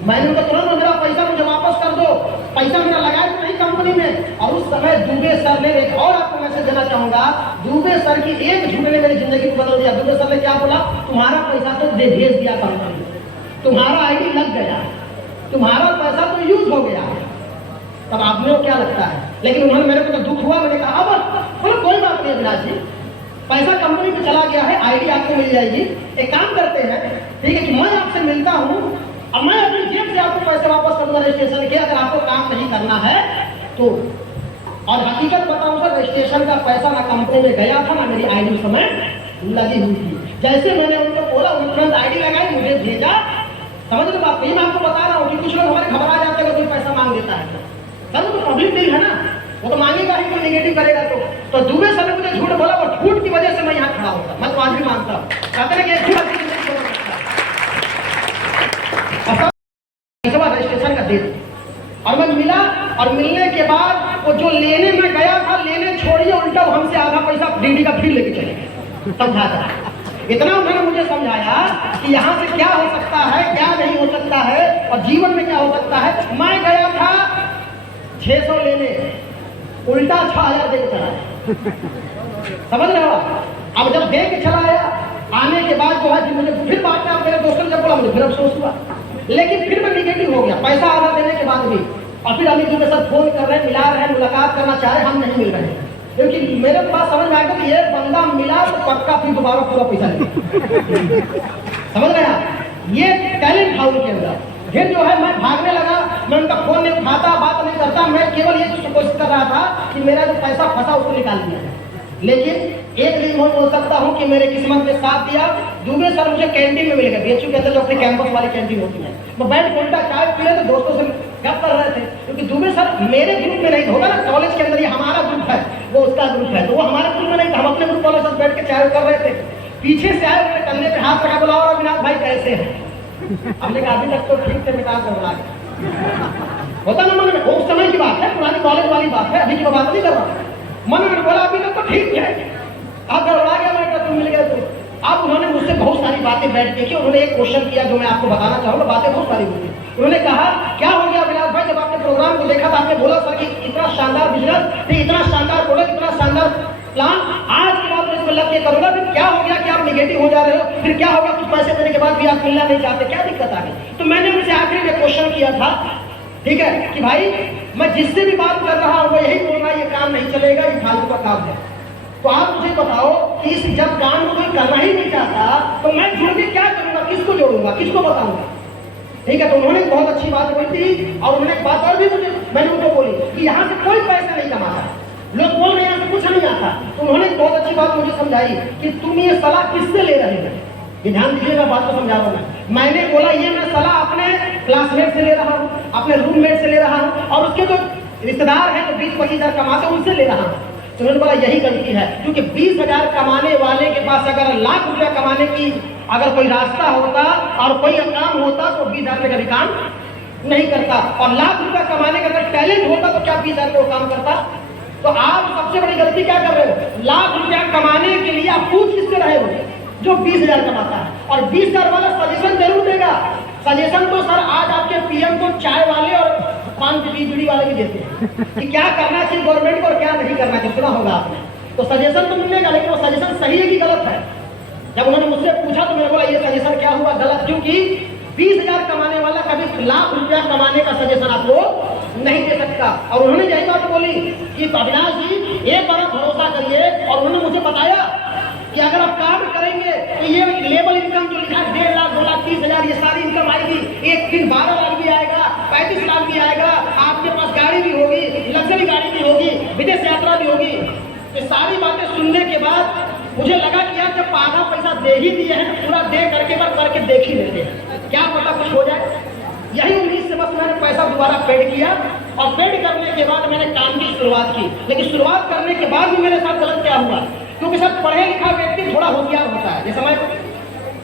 मैंने उनको तुरंत मेरा पैसा मुझे वापस कर दो, पैसा मेरा लगाया तो नहीं कंपनी में। और उस समय दुबे सर ने, एक और आपको मैसेज देना चाहूंगा, दुबे सर की एक झूठे ने मेरी जिंदगी को बदल दिया। दुबे सर ने क्या बोला? तुम्हारा पैसा तो भेज दिया कंपनी, तुम्हारा ID लग गया, तुम्हारा पैसा तो यूज हो गया। तब आपने क्या लगता है? लेकिन उन्होंने, मेरे को तो दुख हुआ, मैंने कहा अब बोलो कोई बात नहीं अविनाश जी, पैसा कंपनी पे चला गया है, ID आपको मिल जाएगी। एक काम करते हैं, ठीक है, कि मैं आपसे मिलता हूँ और मैं अपनी जेब से आपको पैसे वापस करूंगा रजिस्ट्रेशन के, अगर आपको काम नहीं करना है तो। और हकीकत बताऊं सर, रजिस्ट्रेशन का पैसा ना कंपनी में गया था, ना मेरी ID उस समय लगी हुई थी। जैसे मैंने उनको बोला, उन्होंने तुरंत ID लगाई, मुझे भेजा। समझ लो बात, यही मैं आपको बता रहा हूँ कि कुछ लोग हमारे घबरा जाते हैं, कोई पैसा मांग देता है सर, वो तो पब्लिक डील है ना, वो तो मांगेगा ही, कोई नेगेटिव करेगा तो दुबे सर ने मुझे झूठ बोला, और झूठ की वजह से मैं यहाँ खड़ा होता, मैं तो आज भी मानता हूँ, कहते हैं कि ऐसी बात नहीं रजिस्ट्रेशन का दे। और मैं मिला, और मिलने के बाद वो जो लेने में गया था, लेने छोड़िए, उल्टा हमसे आधा पैसा DD का फिर लेके चले। समझा था, इतना उन्होंने मुझे समझाया कि यहाँ से क्या हो सकता है, क्या नहीं हो सकता है, और जीवन में क्या हो सकता है। मैं गया था 600 लेने, उल्टा 6,000 दे के चला आया। समझ रहे हो? अब जब दे के चला आया, आने के बाद जो है कि मुझे फिर बात में मेरे दोस्तों ने जब बोला, मुझे फिर अफसोस हुआ, लेकिन फिर मैं निगेटिव हो गया, पैसा आधा देने के बाद भी। और फिर अमित दुबे सर फोन कर रहे हैं, मिला रहे हैं, मुलाकात करना चाह रहे, हम नहीं मिल रहे हैं, क्योंकि मेरे पास समझ में आया कि ये बंदा मिला तो पक्का फिर दोबारा पूरा पैसा लेगा। समझ रहे हैं? ये टैलेंट था उनके अंदर। फिर जो है मैं भागने लगा, मैं उनका फोन नहीं उठाता, बात नहीं करता, मैं केवल ये कोशिश कर रहा था कि मेरा जो पैसा फंसा उसको निकाल दिया। लेकिन एक दिन मैं बोल सकता हूँ कि मेरे किस्मत ने साथ दिया। दुबे सर मुझे कैंटीन में मिल गए, बीएचयू के अंदर जो अपने कैंपस वाली कैंटीन होती है, मैं बैठ घंटा चाय पी रहे थे, दोस्तों से गप कर रहे थे, क्योंकि दुबे सर मेरे ग्रुप में नहीं होगा ना, कॉलेज के अंदर ये हमारा ग्रुप है, वो उसका ग्रुप है, तो वो हमारे ग्रुप में नहीं था, हम अपने ग्रुप वालों से बैठ के चाय कर रहे थे। पीछे से आए, मेरे कंधे पे हाथ रखा, बोला और अविनाश भाई कैसे हैं? हमने कहा अभी तक तो ठीक से मिटा कर बोला होता ना मन में, उस समय की बात है, पुरानी कॉलेज वाली बात है, अभी की बात नहीं कर रहा। मन में बोला अभी तक तो ठीक है, आप गड़बड़ा गया, मैं तुम मिल गया तो। अब उन्होंने मुझसे बहुत सारी बातें बैठ के की, उन्होंने एक क्वेश्चन किया जो मैं आपको बताना चाहूंगा, बातें बहुत सारी हुई। उन्होंने कहा क्या हो गया अविनाश भाई, जब आपने प्रोग्राम को देखा था, आपने बोला सर कि इतना शानदार बिजनेस, इतना शानदार प्रोडक्ट, इतना शानदार प्लान, आज के बाद मैं इसमें लग के करूंगा, फिर क्या हो गया कि आप निगेटिव हो जा रहे हो, फिर क्या हो गया कुछ पैसे देने के बाद भी आप मिलना नहीं चाहते, क्या दिक्कत आ गई? तो मैंने उनसे आखिरी में क्वेश्चन किया था, ठीक है, कि भाई मैं जिससे भी बात कर रहा हूँ वो यही बोल रहा है ये काम नहीं चलेगा, ये फालतू का काम है, तो आप मुझे बताओ कि इस जब काम को कोई करना ही नहीं चाहता तो मैं जुड़ के क्या करूंगा, किसको जोड़ूंगा, किसको बताऊंगा? ठीक है, तो उन्होंने बहुत अच्छी बात बोली थी, और उन्होंने एक बात और भी मुझे, मैंने उनको बोली कि यहाँ से कोई पैसा नहीं कमाता, लोग बोल रहे हैं यहाँ से कुछ नहीं आता, तो उन्होंने बहुत अच्छी बात मुझे समझाई कि तुम ये सलाह किससे ले रहे हो, ये ध्यान दीजिएगा, बात को समझा रहा हूं। मैंने बोला ये मैं सलाह अपने क्लासमेट से ले रहा हूँ, अपने रूममेट से ले रहा हूँ, और उसके जो रिश्तेदार हैं तो 20-25 हजार कमाते हैं उनसे ले रहा हूँ। तो उन्होंने बोला यही गलती है, क्योंकि 20 हजार कमाने वाले के पास अगर लाख रुपया कमाने की अगर कोई रास्ता होता और कोई काम होता तो 20 हजार में कभी काम नहीं करता, और लाख रुपया कमाने का अगर टैलेंट होता तो क्या 20 हजार में वो काम करता? तो आप सबसे बड़ी गलती क्या कर रहे हो, लाख रुपया कमाने के लिए आप पूछ किससे रहे हो? जो 20 हजार कमाता है, और 20 हजार वाला सजेशन जरूर देगा। सजेशन तो सर आज आपके पीएम को चाय वाले और पान बीड़ी वाले भी देते हैं कि क्या करना चाहिए गवर्नमेंट को और क्या नहीं करना चाहिए, सुना होगा आपने, तो सजेशन तो मिलेगा, लेकिन वो सजेशन सही है कि गलत है? जब उन्होंने मुझसे पूछा तो मैंने बोला ये सजेशन क्या हुआ गलत, क्योंकि 20 हजार कमाने वाला कभी लाख रुपया कमाने का सजेशन आपको नहीं दे सकता। और उन्होंने यही बात बोली कि अविनाश जी एक बार भरोसा करिए, और उन्होंने मुझे बताया कि अगर आप काम करेंगे तो ये लेवल इनकम जो लिखा 1.5 लाख 2 लाख 30 हजार ये सारी इनकम आएगी, एक दिन 12 लाख भी आएगा, 35 लाख भी आएगा, आपके पास गाड़ी भी होगी, लग्जरी गाड़ी भी होगी, विदेश यात्रा भी होगी। ये सारी बातें सुनने के बाद मुझे लगा कि यार जब आधा पैसा दे ही दिए हैं तो पूरा दे करके बस करके देख ही लेते हैं, क्या पता कुछ हो जाए। यही उम्मीद से बस मैंने पैसा दोबारा पेड किया, और पेड करने के बाद मैंने काम की शुरुआत की। लेकिन शुरुआत करने के बाद भी मेरे साथ गलत क्या हुआ, क्योंकि सर पढ़े लिखा व्यक्ति थोड़ा होशियार होता है। जैसे मैं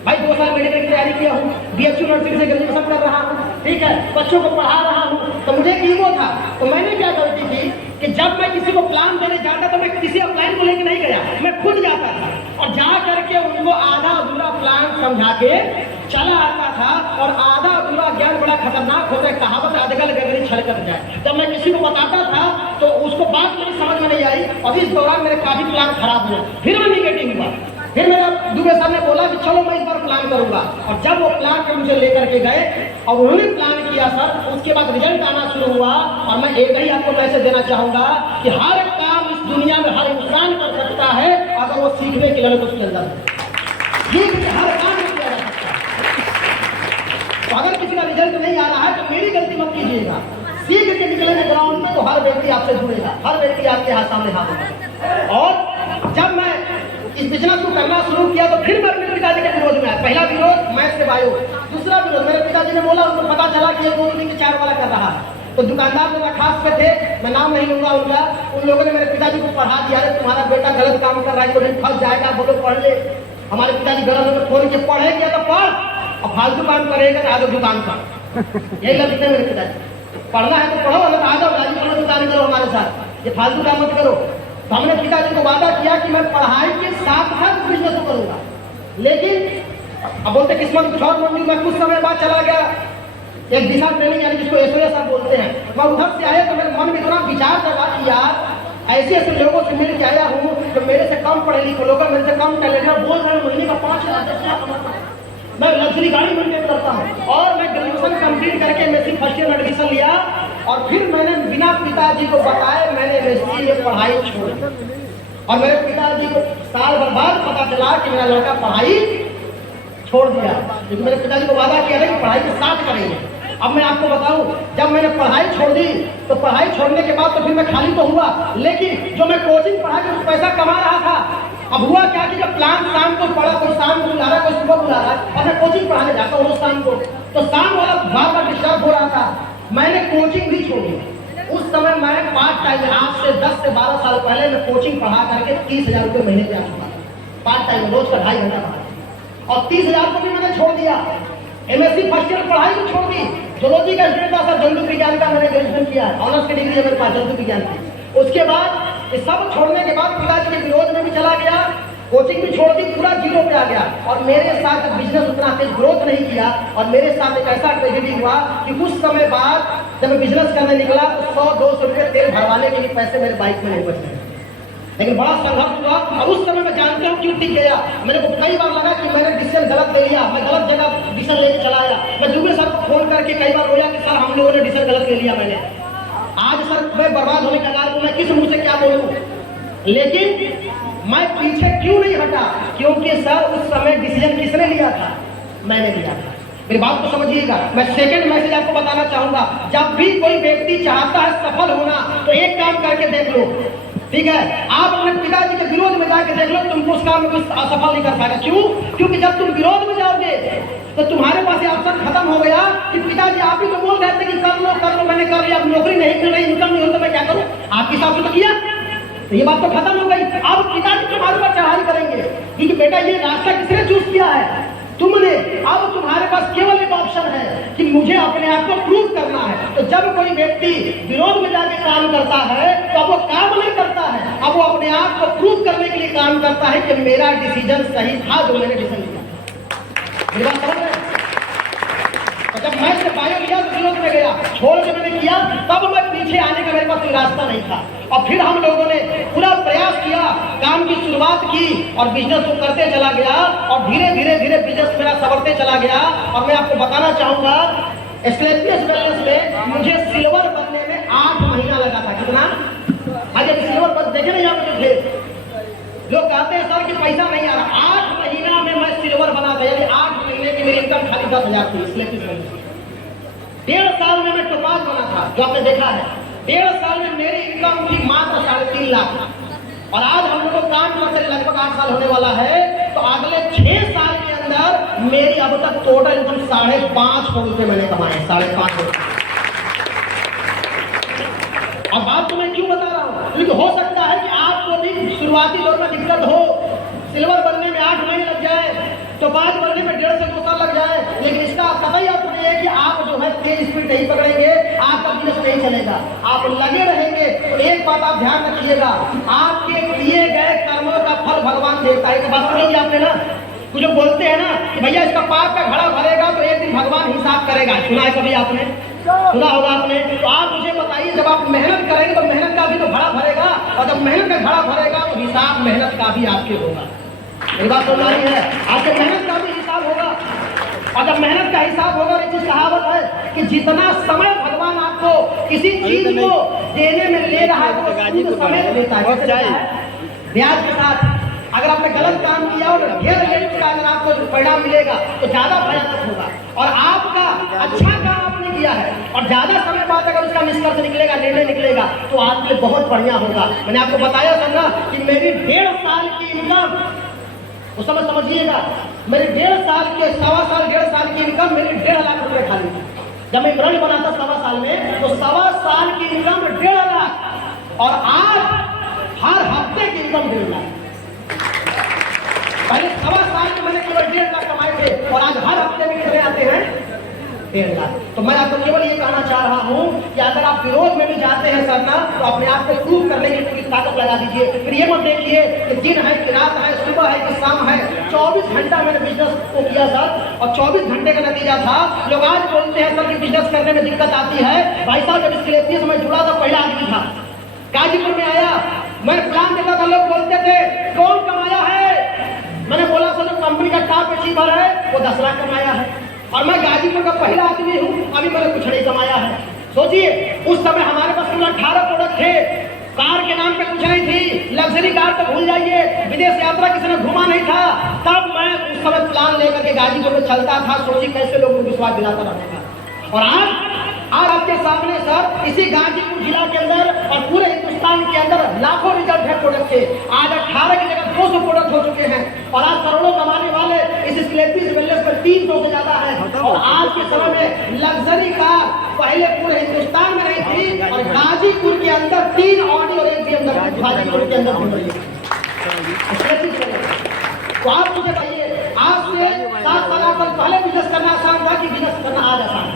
भाई 2 साल मेडिकल की तैयारी किया हूँ, बीएचयू नर्सिंग से ग्रेजुएशन कर रहा हूँ, ठीक है, बच्चों को पढ़ा रहा हूँ, तो मुझे ईगो था। तो मैंने क्या गलती की कि जब मैं किसी को प्लान देने जाता तो मैं किसी अपलाइन को लेकर नहीं गया, मैं खुद जाता था और जा करके उनको आधा अधूरा प्लान समझा के चला आता था। और आधा अधूरा ज्ञान बड़ा खतरनाक होता है, कहावत अधगल गगरी छलकत जाए। जब मैं किसी को बताता था तो उसको बात मेरी समझ में नहीं आई, और इस दौरान मेरे काफी प्लान खराब हुए, फिर मैं निगेटिव हुआ। फिर मेरा दुबे साहब ने बोला कि चलो मैं इस बार प्लान करूंगा, और जब वो प्लान पे मुझे लेकर के गए और उन्होंने प्लान किया सर, उसके बाद रिजल्ट आना शुरू हुआ। और मैं एक ही आपको मैसेज देना चाहूंगा कि हर काम इस दुनिया में हर इंसान कर सकता है अगर वो सीखने की ललक उसके अंदर सीख के हर काम किया जा सकता है। तो अगर किसी का रिजल्ट नहीं आ रहा है तो मेरी गलती मत कीजिएगा, सीख के निकलेंगे ग्राउंड में तो हर व्यक्ति आपसे जुड़ेगा, हर व्यक्ति आपके हाथ सामने हाथ होगा। और जब मैं इस बिजनेस को करना शुरू किया तो फिर मैं अपने पिताजी के विरोध में आया। पहला विरोध मैथ से बायो, दूसरा विरोध मेरे पिताजी ने बोला, उनको पता चला कि ये 2 दिन 4 वाला कर रहा है। तो दुकानदार जो खास पे थे, मैं नाम नहीं लूंगा उनका, उन लोगों ने मेरे पिताजी को पढ़ा दिया, तुम्हारा बेटा गलत काम कर रहा है, तो फंस जाएगा, बोलो पढ़ ले। हमारे पिताजी गलत होकर फोन के पढ़े किया तो पढ़, और फालतू काम करेगा तो आ जाओ दुकान पर। यही गलती है मेरे पिताजी, पढ़ना है तो पढ़ो, अगर आ जाओ गाजीपुर दुकान करो हमारे साथ, ये फालतू काम मत करो। तो हमने पिताजी को वादा किया कि मैं पढ़ाई के साथ साथ बिजनेस करूंगा। लेकिन अब बोलते किस्मत कुछ और मंजूर, मैं कुछ समय बाद चला गया एक दिशा ट्रेनिंग यानी जिसको एसओएस आप बोलते हैं, मैं उधर से आया तो मेरे मन में इतना विचार लगा कि यार ऐसे ऐसे लोगों से मिल के आया हूँ जो मेरे से कम पढ़े लिखे लोग, मेरे से कम टैलेंट बोल रहे हैं महीने का 5 लाख 10 लाख कमाता हूँ, मैं लग्जरी गाड़ी मेंटेन करता हूँ। और मैं ग्रेजुएशन कंप्लीट करके एमएससी फर्स्ट ईयर में एडमिशन लिया, और फिर मैंने बिना पिताजी को बताए मैंने एमएससी में पढ़ाई छोड़ी। और मेरे पिताजी को साल भर बाद पता चला कि मेरा लड़का पढ़ाई छोड़ दिया, क्योंकि मेरे पिताजी को वादा किया था कि पढ़ाई के साथ करेंगे। अब मैं आपको बताऊं, जब मैंने पढ़ाई छोड़ दी तो पढ़ाई छोड़ने के बाद तो फिर मैं खाली तो हुआ, लेकिन जो मैं कोचिंग पढ़ा के पैसा कमा रहा था, अब हुआ क्या कि जब प्लान शाम को पड़ा, कोई शाम को बुला रहा है, कोई सुबह बुला रहा है, और मैं कोचिंग पढ़ाने जाता हूँ रोज शाम को, तो शाम वाला बार बार डिस्टर्ब हो रहा था, मैंने कोचिंग भी छोड़ी। उस समय मैं पार्ट टाइम, आज से 10 से 12 साल पहले मैं कोचिंग पढ़ा करके 30,000 रुपये महीने पे आ चुका था, पार्ट टाइम रोज का 2.5 घंटा पढ़ा, और 30,000 को भी मैंने छोड़ दिया। MSc फर्स्ट ईयर पढ़ाई को छोड़ दी। जूलॉजी का स्टूडेंट था सर, जंतु विज्ञान का मैंने ग्रेजुएशन किया है, ऑनर्स की डिग्री है मेरे पास जंतु विज्ञान की। उसके बाद ये सब छोड़ने के बाद पिताजी के विरोध में भी चला गया, कोचिंग भी छोड़ दी, पूरा जीरो पे आ गया, और मेरे साथ बिजनेस उतना तेज ग्रोथ नहीं किया, और मेरे साथ एक ऐसा ट्रेजेडी हुआ कि कुछ समय बाद जब मैं बिजनेस करने निकला तो 100-200 रुपये तेल भरवाने के लिए पैसे मेरे बाइक में नहीं बचे, लेकिन बड़ा संघर्ष हुआ। और उस समय मैं जानता हूँ क्यों टिक गया। मेरे को कई बार लगा कि मैंने डिसीजन गलत ले लिया, मैं गलत जगह डिसीजन लेके चला आया। मैं दुबे सर को फोन करके कई बार रोया कि सर हम लोगों ने डिसीजन गलत ले लिया। मैंने आज सर मैं बर्बाद होने का कारण, मैं किस मुंह से क्या बोलूँ, लेकिन मैं पीछे क्यों नहीं हटा, क्योंकि सर उस समय डिसीजन किसने लिया था, मैंने लिया था। मेरी बात को समझिएगा। मैं सेकंड मैसेज आपको बताना चाहूंगा, जब भी कोई व्यक्ति चाहता है सफल होना तो एक काम करके देख लो, ठीक है, आप अपने पिताजी के विरोध में जाके देख लो, तुमको उस काम में कुछ असफल नहीं कर पाएगा। क्यों? क्योंकि जब तुम विरोध में जाओगे तो तुम्हारे पास ये ऑप्शन खत्म हो गया कि पिताजी आप ही तो बोल रहे थे कि कर लो, मैंने कर लिया, नौकरी नहीं मिल रही, इनकम नहीं हो तो मैं क्या करूं, आपके हिसाब से तो किया, तो ये बात तो खत्म हो गई। अब पिताजी तुम्हारे ऊपर चढ़ाई करेंगे क्योंकि बेटा ये रास्ता किसने चूज किया है, तुमने। अब तुम्हारे पास केवल एक ऑप्शन है कि मुझे अपने आप को प्रूव करना है। तो जब कोई व्यक्ति विरोध में जाके काम करता है तो अब वो काम नहीं करता है, अब वो अपने आप को प्रूव करने के लिए काम करता है कि मेरा डिसीजन सही था जो मैंने डिसीजन लिया। मेरी बात समझ रहे हैं? तो जब मैं से बायो लिया तो विरोध में गया, छोड़ के मैंने किया, तब मैं पीछे आने का मेरे पास कोई रास्ता नहीं था। और फिर हम लोगों ने पूरा प्रयास किया, काम की शुरुआत की और बिजनेस को करते चला गया, और धीरे धीरे बिजनेस मेरा संवरते चला गया। और मैं आपको बताना चाहूंगा, स्कॉर्पियस वेलनेस में मुझे सिल्वर बनने में 8 महीना लगा था। कितना? आज सिल्वर बन देखे नहीं आप थे, लोग कहते हैं सर कि पैसा नहीं आ रहा, 8 महीना में मैं सिल्वर बना था, यानी 8 महीने की मेरी इनकम खाली 10,000 थी स्कॉर्पियस वेलनेस। 1.5 साल में मैं टोपाज बना था, जो आपने देखा है। 1.5 साल में मेरी इनकम थी मात्र 3.5 लाख, और आज हम लोग को काम करते लगभग 8 साल होने वाला है, तो अगले 6 साल के अंदर मेरी अब तक टोटल इनकम 5.5 करोड़ रुपए मैंने कमाए, 5.5 करोड़। अब बात तो मैं क्यों बता रहा हूँ, क्योंकि हो सकता है कि आपको भी शुरुआती दौर में दिक्कत हो, सिल्वर बनने में 8 महीने लग जाए, तो 5 बनने में 1.5 से 2 साल लग जाए, लेकिन इसका कतई अर्थ नहीं है कि आप जो है तेज स्पीड नहीं पकड़ेंगे, आपका बिजनेस नहीं चलेगा। आप लगे रहेंगे तो एक बात आप ध्यान रखिएगा, आपके किए गए कर्मों का फल भगवान देता है। एक बात सुनिए आपने ना, कुछ लोग बोलते हैं ना कि भैया इसका पाप का घड़ा भरेगा तो एक दिन भगवान हिसाब करेगा, सुना है कभी आपने? सुना होगा आपने। तो आप मुझे बताइए, जब आप मेहनत करेंगे तो मेहनत का भी तो घड़ा भरेगा, और जब मेहनत का घड़ा भरेगा तो हिसाब मेहनत का भी आपके होगा। मेरी बात समझ रही है? आपके मेहनत का भी हिसाब होगा, और जब मेहनत का हिसाब होगा, एक कहावत है कि जितना समय भगवान आपको किसी चीज को देने में ले रहा है वो समय देता है, ब्याज के साथ। अगर आपने गलत काम किया और ढेर लेट का अगर आपको परिणाम मिलेगा तो ज्यादा भयानक होगा, और आपका अच्छा काम आपने किया है और ज्यादा समय बाद अगर उसका निष्कर्ष निकलेगा, निर्णय निकलेगा, तो आपके लिए बहुत बढ़िया होगा। मैंने आपको बताया था ना कि मेरी 1.5 साल की इनकम, उस समय समझिएगा, मेरे 1.5 साल के 1.25 साल की इनकम मेरी 1.5 लाख रुपए खाली थी। जब मैं ब्रांड बना था 1.25 साल में, तो 1.25 साल की इनकम 1.5 लाख, और आज हर हफ्ते की इनकम 1.5 लाख। पहले 1.25 साल में मैंने केवल 1.5 लाख कमाए थे, और आज हर हफ्ते में कितने आते हैं? 1.5 लाख। तो मैं आपको केवल ये कहना चाह रहा हूँ कि अगर आप विरोध में भी जाते हैं सरना, तो अपने आप को प्रूव करने की पूरी ताकत लगा दीजिए। फिर ये मत देखिए कि दिन है कि रात है, सुबह है कि शाम है, 24 घंटा मैंने बिजनेस को किया सर, और 24 घंटे का नतीजा था। लोग आज बोलते हैं सर कि बिजनेस करने में दिक्कत आती है। भाई साहब, जब स्कॉर्पियस में जुड़ा था, पहला आदमी था, गाजीपुर में आया, मैं प्लान देता था, लोग बोलते थे कौन कमाया है, मैंने बोला सर जो कंपनी का टॉप अचीवर है वो 10 लाख कमाया है, और मैं गाजीपुर का पहला आदमी हूँ, अभी मैंने कुछ नहीं कमाया है। सोचिए, उस समय हमारे पास केवल 18 प्रोडक्ट थे, कार के नाम पे कुछ नहीं थी, लग्जरी कार तो भूल जाइए, विदेश यात्रा किसी ने घुमा नहीं था। तब मैं उस समय प्लान लेकर के गाजीपुर में चलता था, सोचिए कैसे लोगों को विश्वास दिलाता रहता था। और आज आपके सामने सर इसी गाजीपुर जिला के अंदर और पूरे हिंदुस्तान के अंदर लाखों रिजल्ट है प्रोडक्ट के। आज 18 की जगह 200 प्रोडक्ट हो चुके हैं और आज करोड़ों कमाने वाले इस स्लेटिस वेलनेस पर 300 से ज्यादा है। और आज के समय में लग्जरी कार पहले पूरे हिंदुस्तान में नहीं थी और गाजीपुर के अंदर 3 ऑडी और 1 BMW गाजीपुर के अंदर बन रही है। तो आप मुझे बताइए, आज से 7 साल पहले बिजनेस करना आसान था कि बिजनेस करना आज आसान है?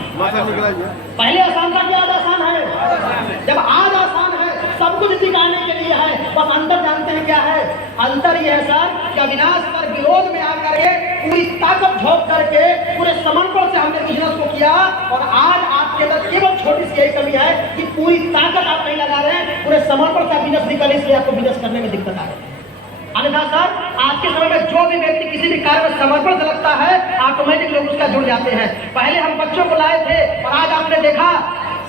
पहले आसान था कि आज आसान है? जब आज आसान है, सब कुछ दिखाने के लिए है, बस अंतर जानते हैं क्या है? अंतर यह है सर कि अविनाश सर विरोध में आकर के पूरी ताकत झोंक करके पूरे समर्पण से हमने बिजनेस को किया और आज आपके अंदर केवल छोटी सी यही कमी है कि पूरी ताकत आप नहीं लगा रहे हैं, पूरे समर्पण से बिजनेस निकले, इसलिए आपको बिजनेस करने में दिक्कत आ रही है। अन्यथा सर आज के समय में जो भी व्यक्ति किसी भी कार्य में समर्पण से लगता है, ऑटोमेटिक लोग उसका जुड़ जाते हैं। पहले हम बच्चों को लाए थे और आज आपने देखा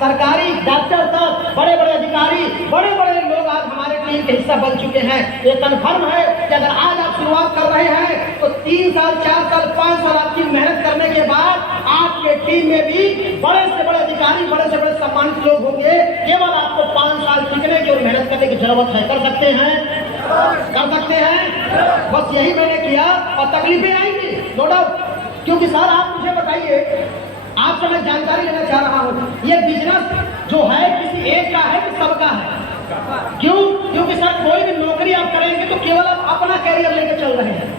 सरकारी डॉक्टर तक बड़े बड़े अधिकारी, बड़े बड़े लोग आज हमारे टीम के हिस्सा बन चुके हैं। ये कन्फर्म है कि अगर आज आप शुरुआत कर रहे हैं तो 3 साल 4 साल 5 साल आपकी मेहनत करने के बाद आपके टीम में भी बड़े से बड़े अधिकारी, बड़े से बड़े सम्मानित लोग होंगे। केवल आपको 5 साल टिकने की और मेहनत करने की जरूरत है। कर सकते हैं, कर सकते हैं। बस यही मैंने किया और तकलीफें आएंगी नो डाउट, क्योंकि सर आप मुझे बताइए, आपसे मैं जानकारी लेना चाह रहा हूँ, ये बिजनेस जो है किसी एक का है कि सबका है? क्यों? क्योंकि सर कोई भी नौकरी आप करेंगे तो केवल आप अपना कैरियर लेकर चल रहे हैं,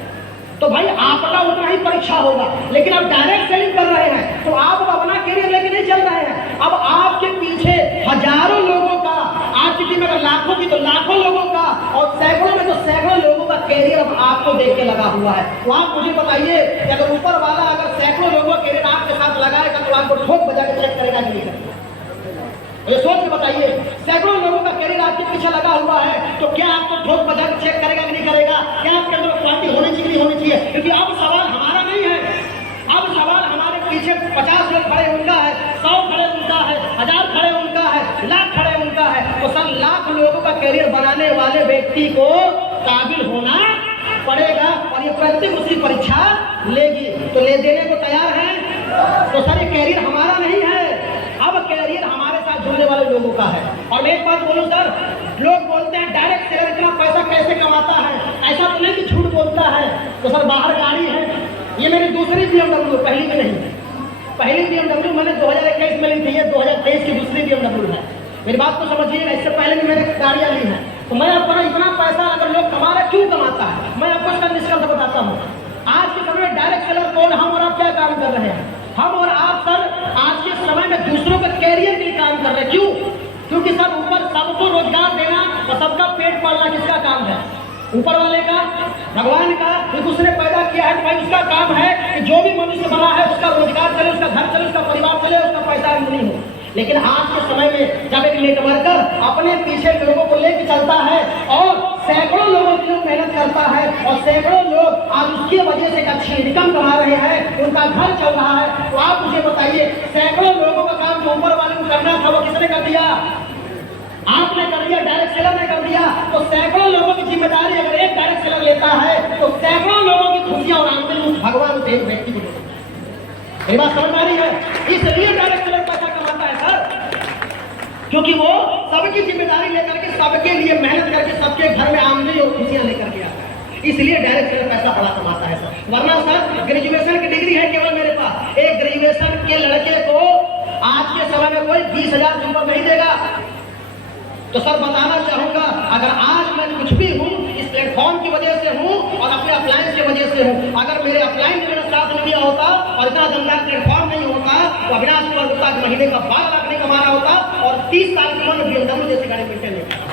तो भाई आपका उतना ही परीक्षा होगा। लेकिन आप डायरेक्ट सेलिंग कर रहे हैं तो आप अपना कैरियर लेकर नहीं चल रहे हैं। अब आपके पीछे हजारों लोगों का, आज की टीम अगर लाखों की तो लाखों लोगों का और सैकड़ों में तो सैकड़ों लोगों का कैरियर अब आपको देख के लगा हुआ है। तो आप मुझे बताइए कि अगर ऊपर वाला अगर सैकड़ों लोगों का कैरियर आपके साथ लगाएगा तो आपको ठोक बजा के चेक करेगा कि नहीं करेगा? ये सोच के बताइए, सैकड़ों लोगों का कैरियर आपके पीछे लगा हुआ है तो क्या आपको ठोक बजा के चेक करेगा कि नहीं करेगा? क्या आपके अंदर क्वालिटी होनी चाहिए नहीं होनी चाहिए? क्योंकि अब सवाल हमारा नहीं है, अब सवाल हमारे पीछे 50 लोग खड़े उनका है, 100 खड़े उनका है, 1000 खड़े उनका है, लाख खड़े उनका है। तो सर लाख लोगों का कैरियर बनाने वाले व्यक्ति को काबिल होना पड़ेगा और ये प्रत्येक उसकी परीक्षा लेगी। तो ले देने को तैयार है? तो सर ये कैरियर हमारा नहीं है, अब कैरियर हमारे साथ जुड़ने वाले लोगों का है। और मैं एक बात बोलूं सर, लोग बोलते हैं डायरेक्ट सेलर इतना पैसा कैसे कमाता है? ऐसा तो नहीं कि झूठ बोलता है। तो सर बाहर गाड़ी है, ये मेरी दूसरी BMW, पहली में नहीं। पहली BMW मैंने 2021 में ली थी, ये 2023 की दूसरी BMW है। मेरी बात को समझिएगा, इससे पहले भी मैंने गाड़ियाँ ली हैं। तो मैं आपको इतना पैसा अगर लोग कमा रहे क्यों कमाता है, मैं आपको इसका निष्कर्ष बताता हूँ। आज के समय में डायरेक्ट सेलर कौन? हम और आप क्या काम कर रहे हैं? हम और आप सर आज के समय में दूसरों का कैरियर के लिए काम कर रहे हैं। क्यों? क्योंकि सर ऊपर सबको रोजगार देना और सबका पेट पालना किसका काम है? ऊपर वाले का, भगवान का। क्योंकि उसने पैदा किया है तो भाई उसका काम है कि जो भी मनुष्य बना है उसका रोजगार चले, उसका घर चले, उसका परिवार चले, उसका पैसा आमदनी हो। लेकिन आज के समय में जब एक नेटवर्कर अपने पीछे लोगों को लेकर चलता है और सैकड़ों लोगों की मेहनत करता है और सैकड़ों लोग आज उसकी वजह से एक अच्छी इनकम कमा रहे हैं, उनका घर चल रहा है, तो आप मुझे बताइए सैकड़ों लोगों का काम जो ऊपर वाले को करना था वो किसने कर दिया? आपने कर दिया, डायरेक्ट सेलर ने कर दिया। तो सैकड़ों लोगों की जिम्मेदारी अगर एक डायरेक्ट सेलर लेता है तो सैकड़ों लोगों की खुशियां और आमदनी उस भगवान से एक व्यक्ति को देता है। मेरी बात समझ आ रही है? इसलिए डायरेक्ट सेलर पैसा कमाता है सर, क्योंकि वो सबकी जिम्मेदारी लेकर के सबके लिए मेहनत करके सबके घर में आमदनी और खुशियां लेकर के आता है। इसलिए डायरेक्ट सेलर पैसा बड़ा कमाता है सर। वरना सर ग्रेजुएशन की डिग्री है केवल मेरे पास, एक ग्रेजुएशन के लड़के को आज के समय में कोई 20,000 रुपये नहीं देगा। तो सर बताना चाहूंगा, अगर आज मैं कुछ भी हूँ इस प्लेटफॉर्म की वजह से हूँ और अपने अप्लायंस की वजह से हूँ। अगर मेरे अप्लायंस ने मेरा साथ नहीं दिया होता और इतना दमदार प्लेटफॉर्म नहीं होता तो अविनाश कुमार गुप्ता महीने का 12 लाख नहीं कमा रहा होता और 30 साल की उम्र में BMW जैसी गाड़ी मेंटेन नहीं करता।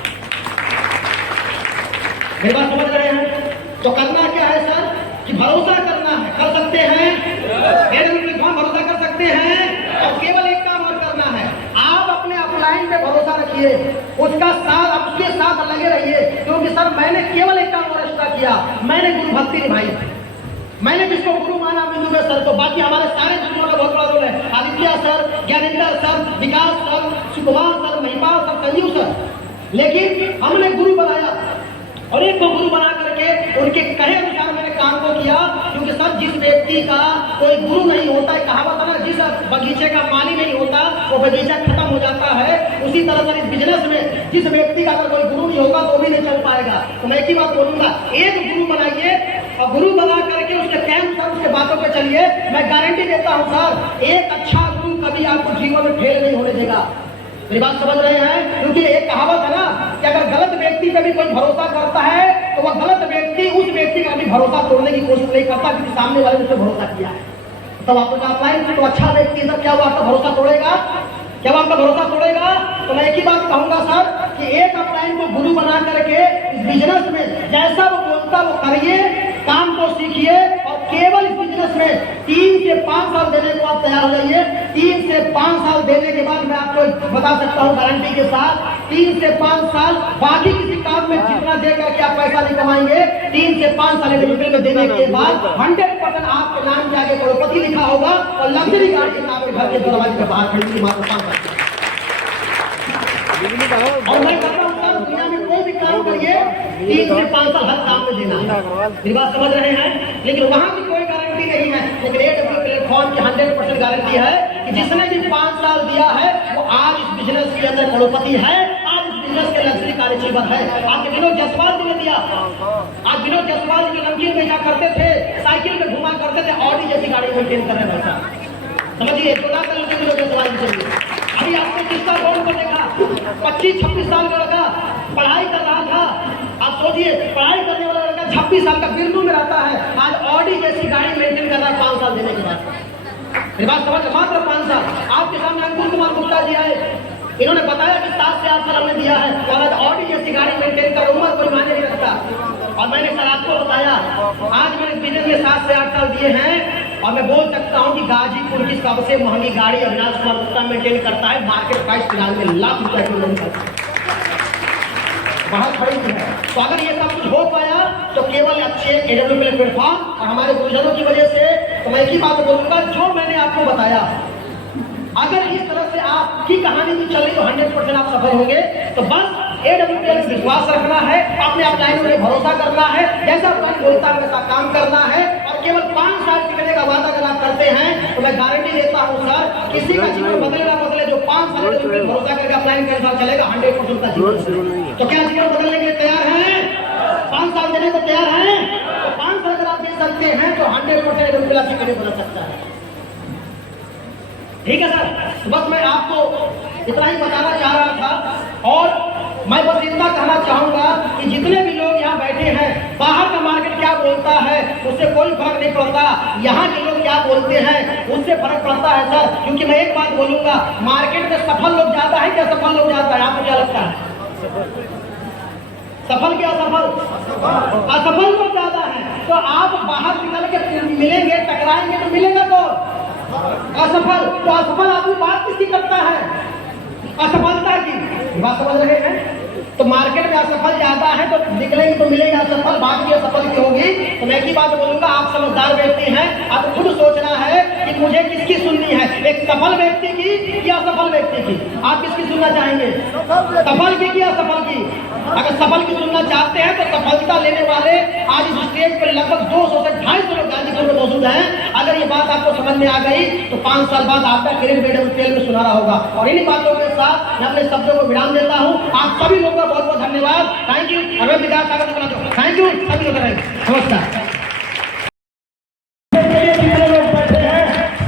मेरी बात समझ रहे हैं? तो करना क्या है सर कि भरोसा करना है। कर सकते हैं, प्लेटफॉर्म भरोसा कर सकते हैं। और केवल एक काम और करना है, आप अपने अपलाइन पे भरोसा रखिए, उसका साथ, उसके साथ लगे रहिए। क्योंकि सर मैंने केवल एक काम और एक्स्ट्रा किया, मैंने गुरु भक्ति निभाई। मैंने जिसको गुरु माना बिंदु सर को, बाकी हमारे सारे गुरुओं का बहुत बड़ा रोल है। Aditya sir, Gyanendra sir, Vikas sir, Sukumar sir, Mahipal sir, Sanjeev sir. लेकिन हमने गुरु बनाया और एक को गुरु बना करके उनके कहे अनुसार मैंने काम को किया। क्योंकि सर जिस व्यक्ति का कोई गुरु नहीं होता है, कहावत है ना, जिस बगीचे का माली नहीं होता, वो बगीचा खत्म हो जाता है, उसी तरह से इस बिजनेस में जिस व्यक्ति का अगर कोई गुरु नहीं होगा तो भी नहीं चल पाएगा। तो मैं एक ही बात बोलूंगा, एक गुरु बनाइए और गुरु बना करके उसके कैंप सर उसके बातों पे चलिए। मैं गारंटी देता हूँ सर, एक अच्छा गुरु कभी आपको जीवन में फेल नहीं होने देगा। मेरी बात समझ रहे हैं? क्योंकि एक कहावत है ना कि अगर गलत व्यक्ति पे भी कोई भरोसा करता है तो वह गलत व्यक्ति उस व्यक्ति का भी भरोसा तोड़ने की कोशिश नहीं करता, क्योंकि सामने वाले ने उस पर भरोसा किया है। तब आपको अप्लाई तो अच्छा व्यक्ति है, क्या वो आपका भरोसा तोड़ेगा? क्या वो आपका भरोसा तोड़ेगा? तो मैं एक ही बात कहूंगा सर कि एक अपलाइन को गुरु बना करके इस बिजनेस में जैसा वो बोलता वो करिए, काम को सीखिए और केवल इस बिजनेस में 3 से 5 साल देने को आप तैयार हो जाइए। 3 से 5 साल देने के बाद मैं आपको बता सकता हूँ गारंटी के साथ, 3 से 5 साल बाकी किसी काम में जितना दे करके आप पैसा नहीं कमाएंगे, 3 से 5 साल रुपए में देने के बाद 100% आपके नाम के आगे करोड़पति लिखा होगा और लग्जरी गाड़ी आपके घर के दरवाजे के बाहर खड़ी होगी मात्र 5 साल। और मैं कहता हूँ सर, दुनिया में कोई भी काम करिए 3 से 5 साल हर काम में देना है। मेरी बात समझ रहे हैं? लेकिन वहाँ की कोई गारंटी नहीं है, लेकिन AW प्लेटफॉर्म की 100% गारंटी है कि जिसने भी 5 साल दिया है वो आज इस बिजनेस के अंदर करोड़पति है, आज इस बिजनेस के लग्जरी का अचीवर है। आज विनोद जायसवाल जी ने दिया, आज विनोद जायसवाल जी नमकीन बेचा करते थे, साइकिल में घुमा करते थे, ऑडी जैसी गाड़ी मेंटेन कर रहे हैं। समझिए 14 साल के विनोद जायसवाल जी चाहिए। अभी आपने किसका रोड पर देखा, 25-26 साल का लड़का पढ़ाई कर रहा था। आप सोचिए, पढ़ाई करने वाला लड़का 26 साल का बिरनू में रहता है, आज ऑडी जैसी गाड़ी मेंटेन कर रहा है 5 साल देने के बाद। मेरी बात समझ, मात्र 5 साल। आपके सामने अंकुर कुमार गुप्ता जी आए, इन्होंने बताया कि 7 से 8 साल हमने दिया है और आज ऑडी जैसी गाड़ी मेंटेन कर, उम्र कोई मायने नहीं रखता। और मैंने सर आपको बताया, आज मैंने बिजनेस में 7 से 8 साल दिए हैं और मैं बोल सकता हूं कि गाजीपुर की सबसे महंगी गाड़ी अविनाश कुमार गुप्ता मेंटेन करता है। मार्केट प्राइस फिलहाल में लाख रुपए की नहीं करता, बहुत बड़ी है। तो अगर ये सब कुछ हो पाया तो केवल अच्छे AW प्लेटफॉर्म और हमारे गुरुजनों की वजह से। तो मैं एक ही बात बोलूंगा, जो मैंने आपको बताया, अगर इस तरह से आपकी कहानी भी चल रही तो 100% आप सफल होंगे। तो बस AWPL विश्वास रखना है, अपने अपलाइन में भरोसा करना है, जैसा अपलाइन बोलता है वैसा काम करना है और केवल 5 साल टिकने का वादा अगर आप करते हैं तो मैं गारंटी देता हूं सर, किसी का जीवन बदले ना बदले, जो 5 साल में भरोसा करके अपलाइन के अनुसार चलेगा 100% का जीवन। तो क्या जीवन बदलने के लिए तैयार हैं? 5 साल देने को तैयार हैं? तो 5 साल अगर आप दे सकते हैं तो 100% AWPL आपकी करियर बदल सकता है। ठीक है सर, तो बस मैं आपको इतना ही बताना चाह रहा था और मैं बस इतना कहना चाहूंगा कि जितने भी लोग यहाँ बैठे हैं, बाहर का मार्केट क्या बोलता है उससे कोई फर्क नहीं पड़ता, यहाँ के लोग क्या बोलते हैं उससे फर्क पड़ता है सर। क्योंकि मैं एक बात बोलूंगा, मार्केट में सफल लोग ज्यादा है क्या असफल लोग ज्यादा है? आपको क्या लगता है? सफल क्या असफल? असफल लोग ज्यादा है। तो आप बाहर निकल के मिलेंगे, टकराएंगे तो मिलेगा तो असफल। तो असफल आदमी बात किसकी करता है? असफलता की। बात समझ रहे हैं? तो मार्केट में असफल ज्यादा है तो निकलेंगे तो मिलेगा असफल, बाकी असफल की होगी। तो मैं की बात बोलूंगा, आप समझदार व्यक्ति हैं, आपको खुद सोचना है कि मुझे किसकी सुननी है, एक सफल व्यक्ति की या असफल व्यक्ति की? आप किसकी सुनना चाहेंगे? सफल की या असफल की? अगर सफल की सुनना चाहते हैं तो सफलता लेने वाले आज इस स्टेज पर लगभग 200 से 250 लोग गाजीपुर में मौजूद हैं। अगर ये बात आपको समझ में आ गई तो 5 साल बाद आपका करियर AWPL में सुनारा होगा। और इन्हीं बातों के साथ मैं अपने शब्दों को विराम देता हूँ। आप सभी लोगों का बहुत बहुत धन्यवाद, थैंक यू। और मैं विकास सागर को बुलाता हूं, थैंक यू सभी लोग, नमस्कार।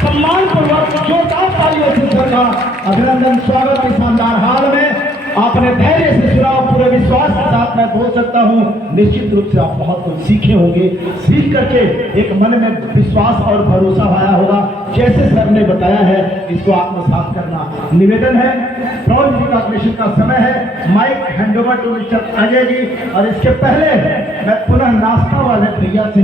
सम्मान पूर्वक जोरदार तालियों से सबका अभिनंदन, स्वागत इस शानदार हाल में। आपने धैर्य से सुना, पूरे विश्वास के साथ मैं बोल सकता हूँ, निश्चित रूप से आप बहुत कुछ सीखे होंगे। सीख करके एक मन में विश्वास और भरोसा आया होगा। जैसे सर ने बताया है, इसको आत्मसात करना निवेदन है। प्राउड रिकॉग्निशन का समय है। Mic handover to mister Ajay ji. और इसके पहले मैं पुनः नाश्ता वाले भैया से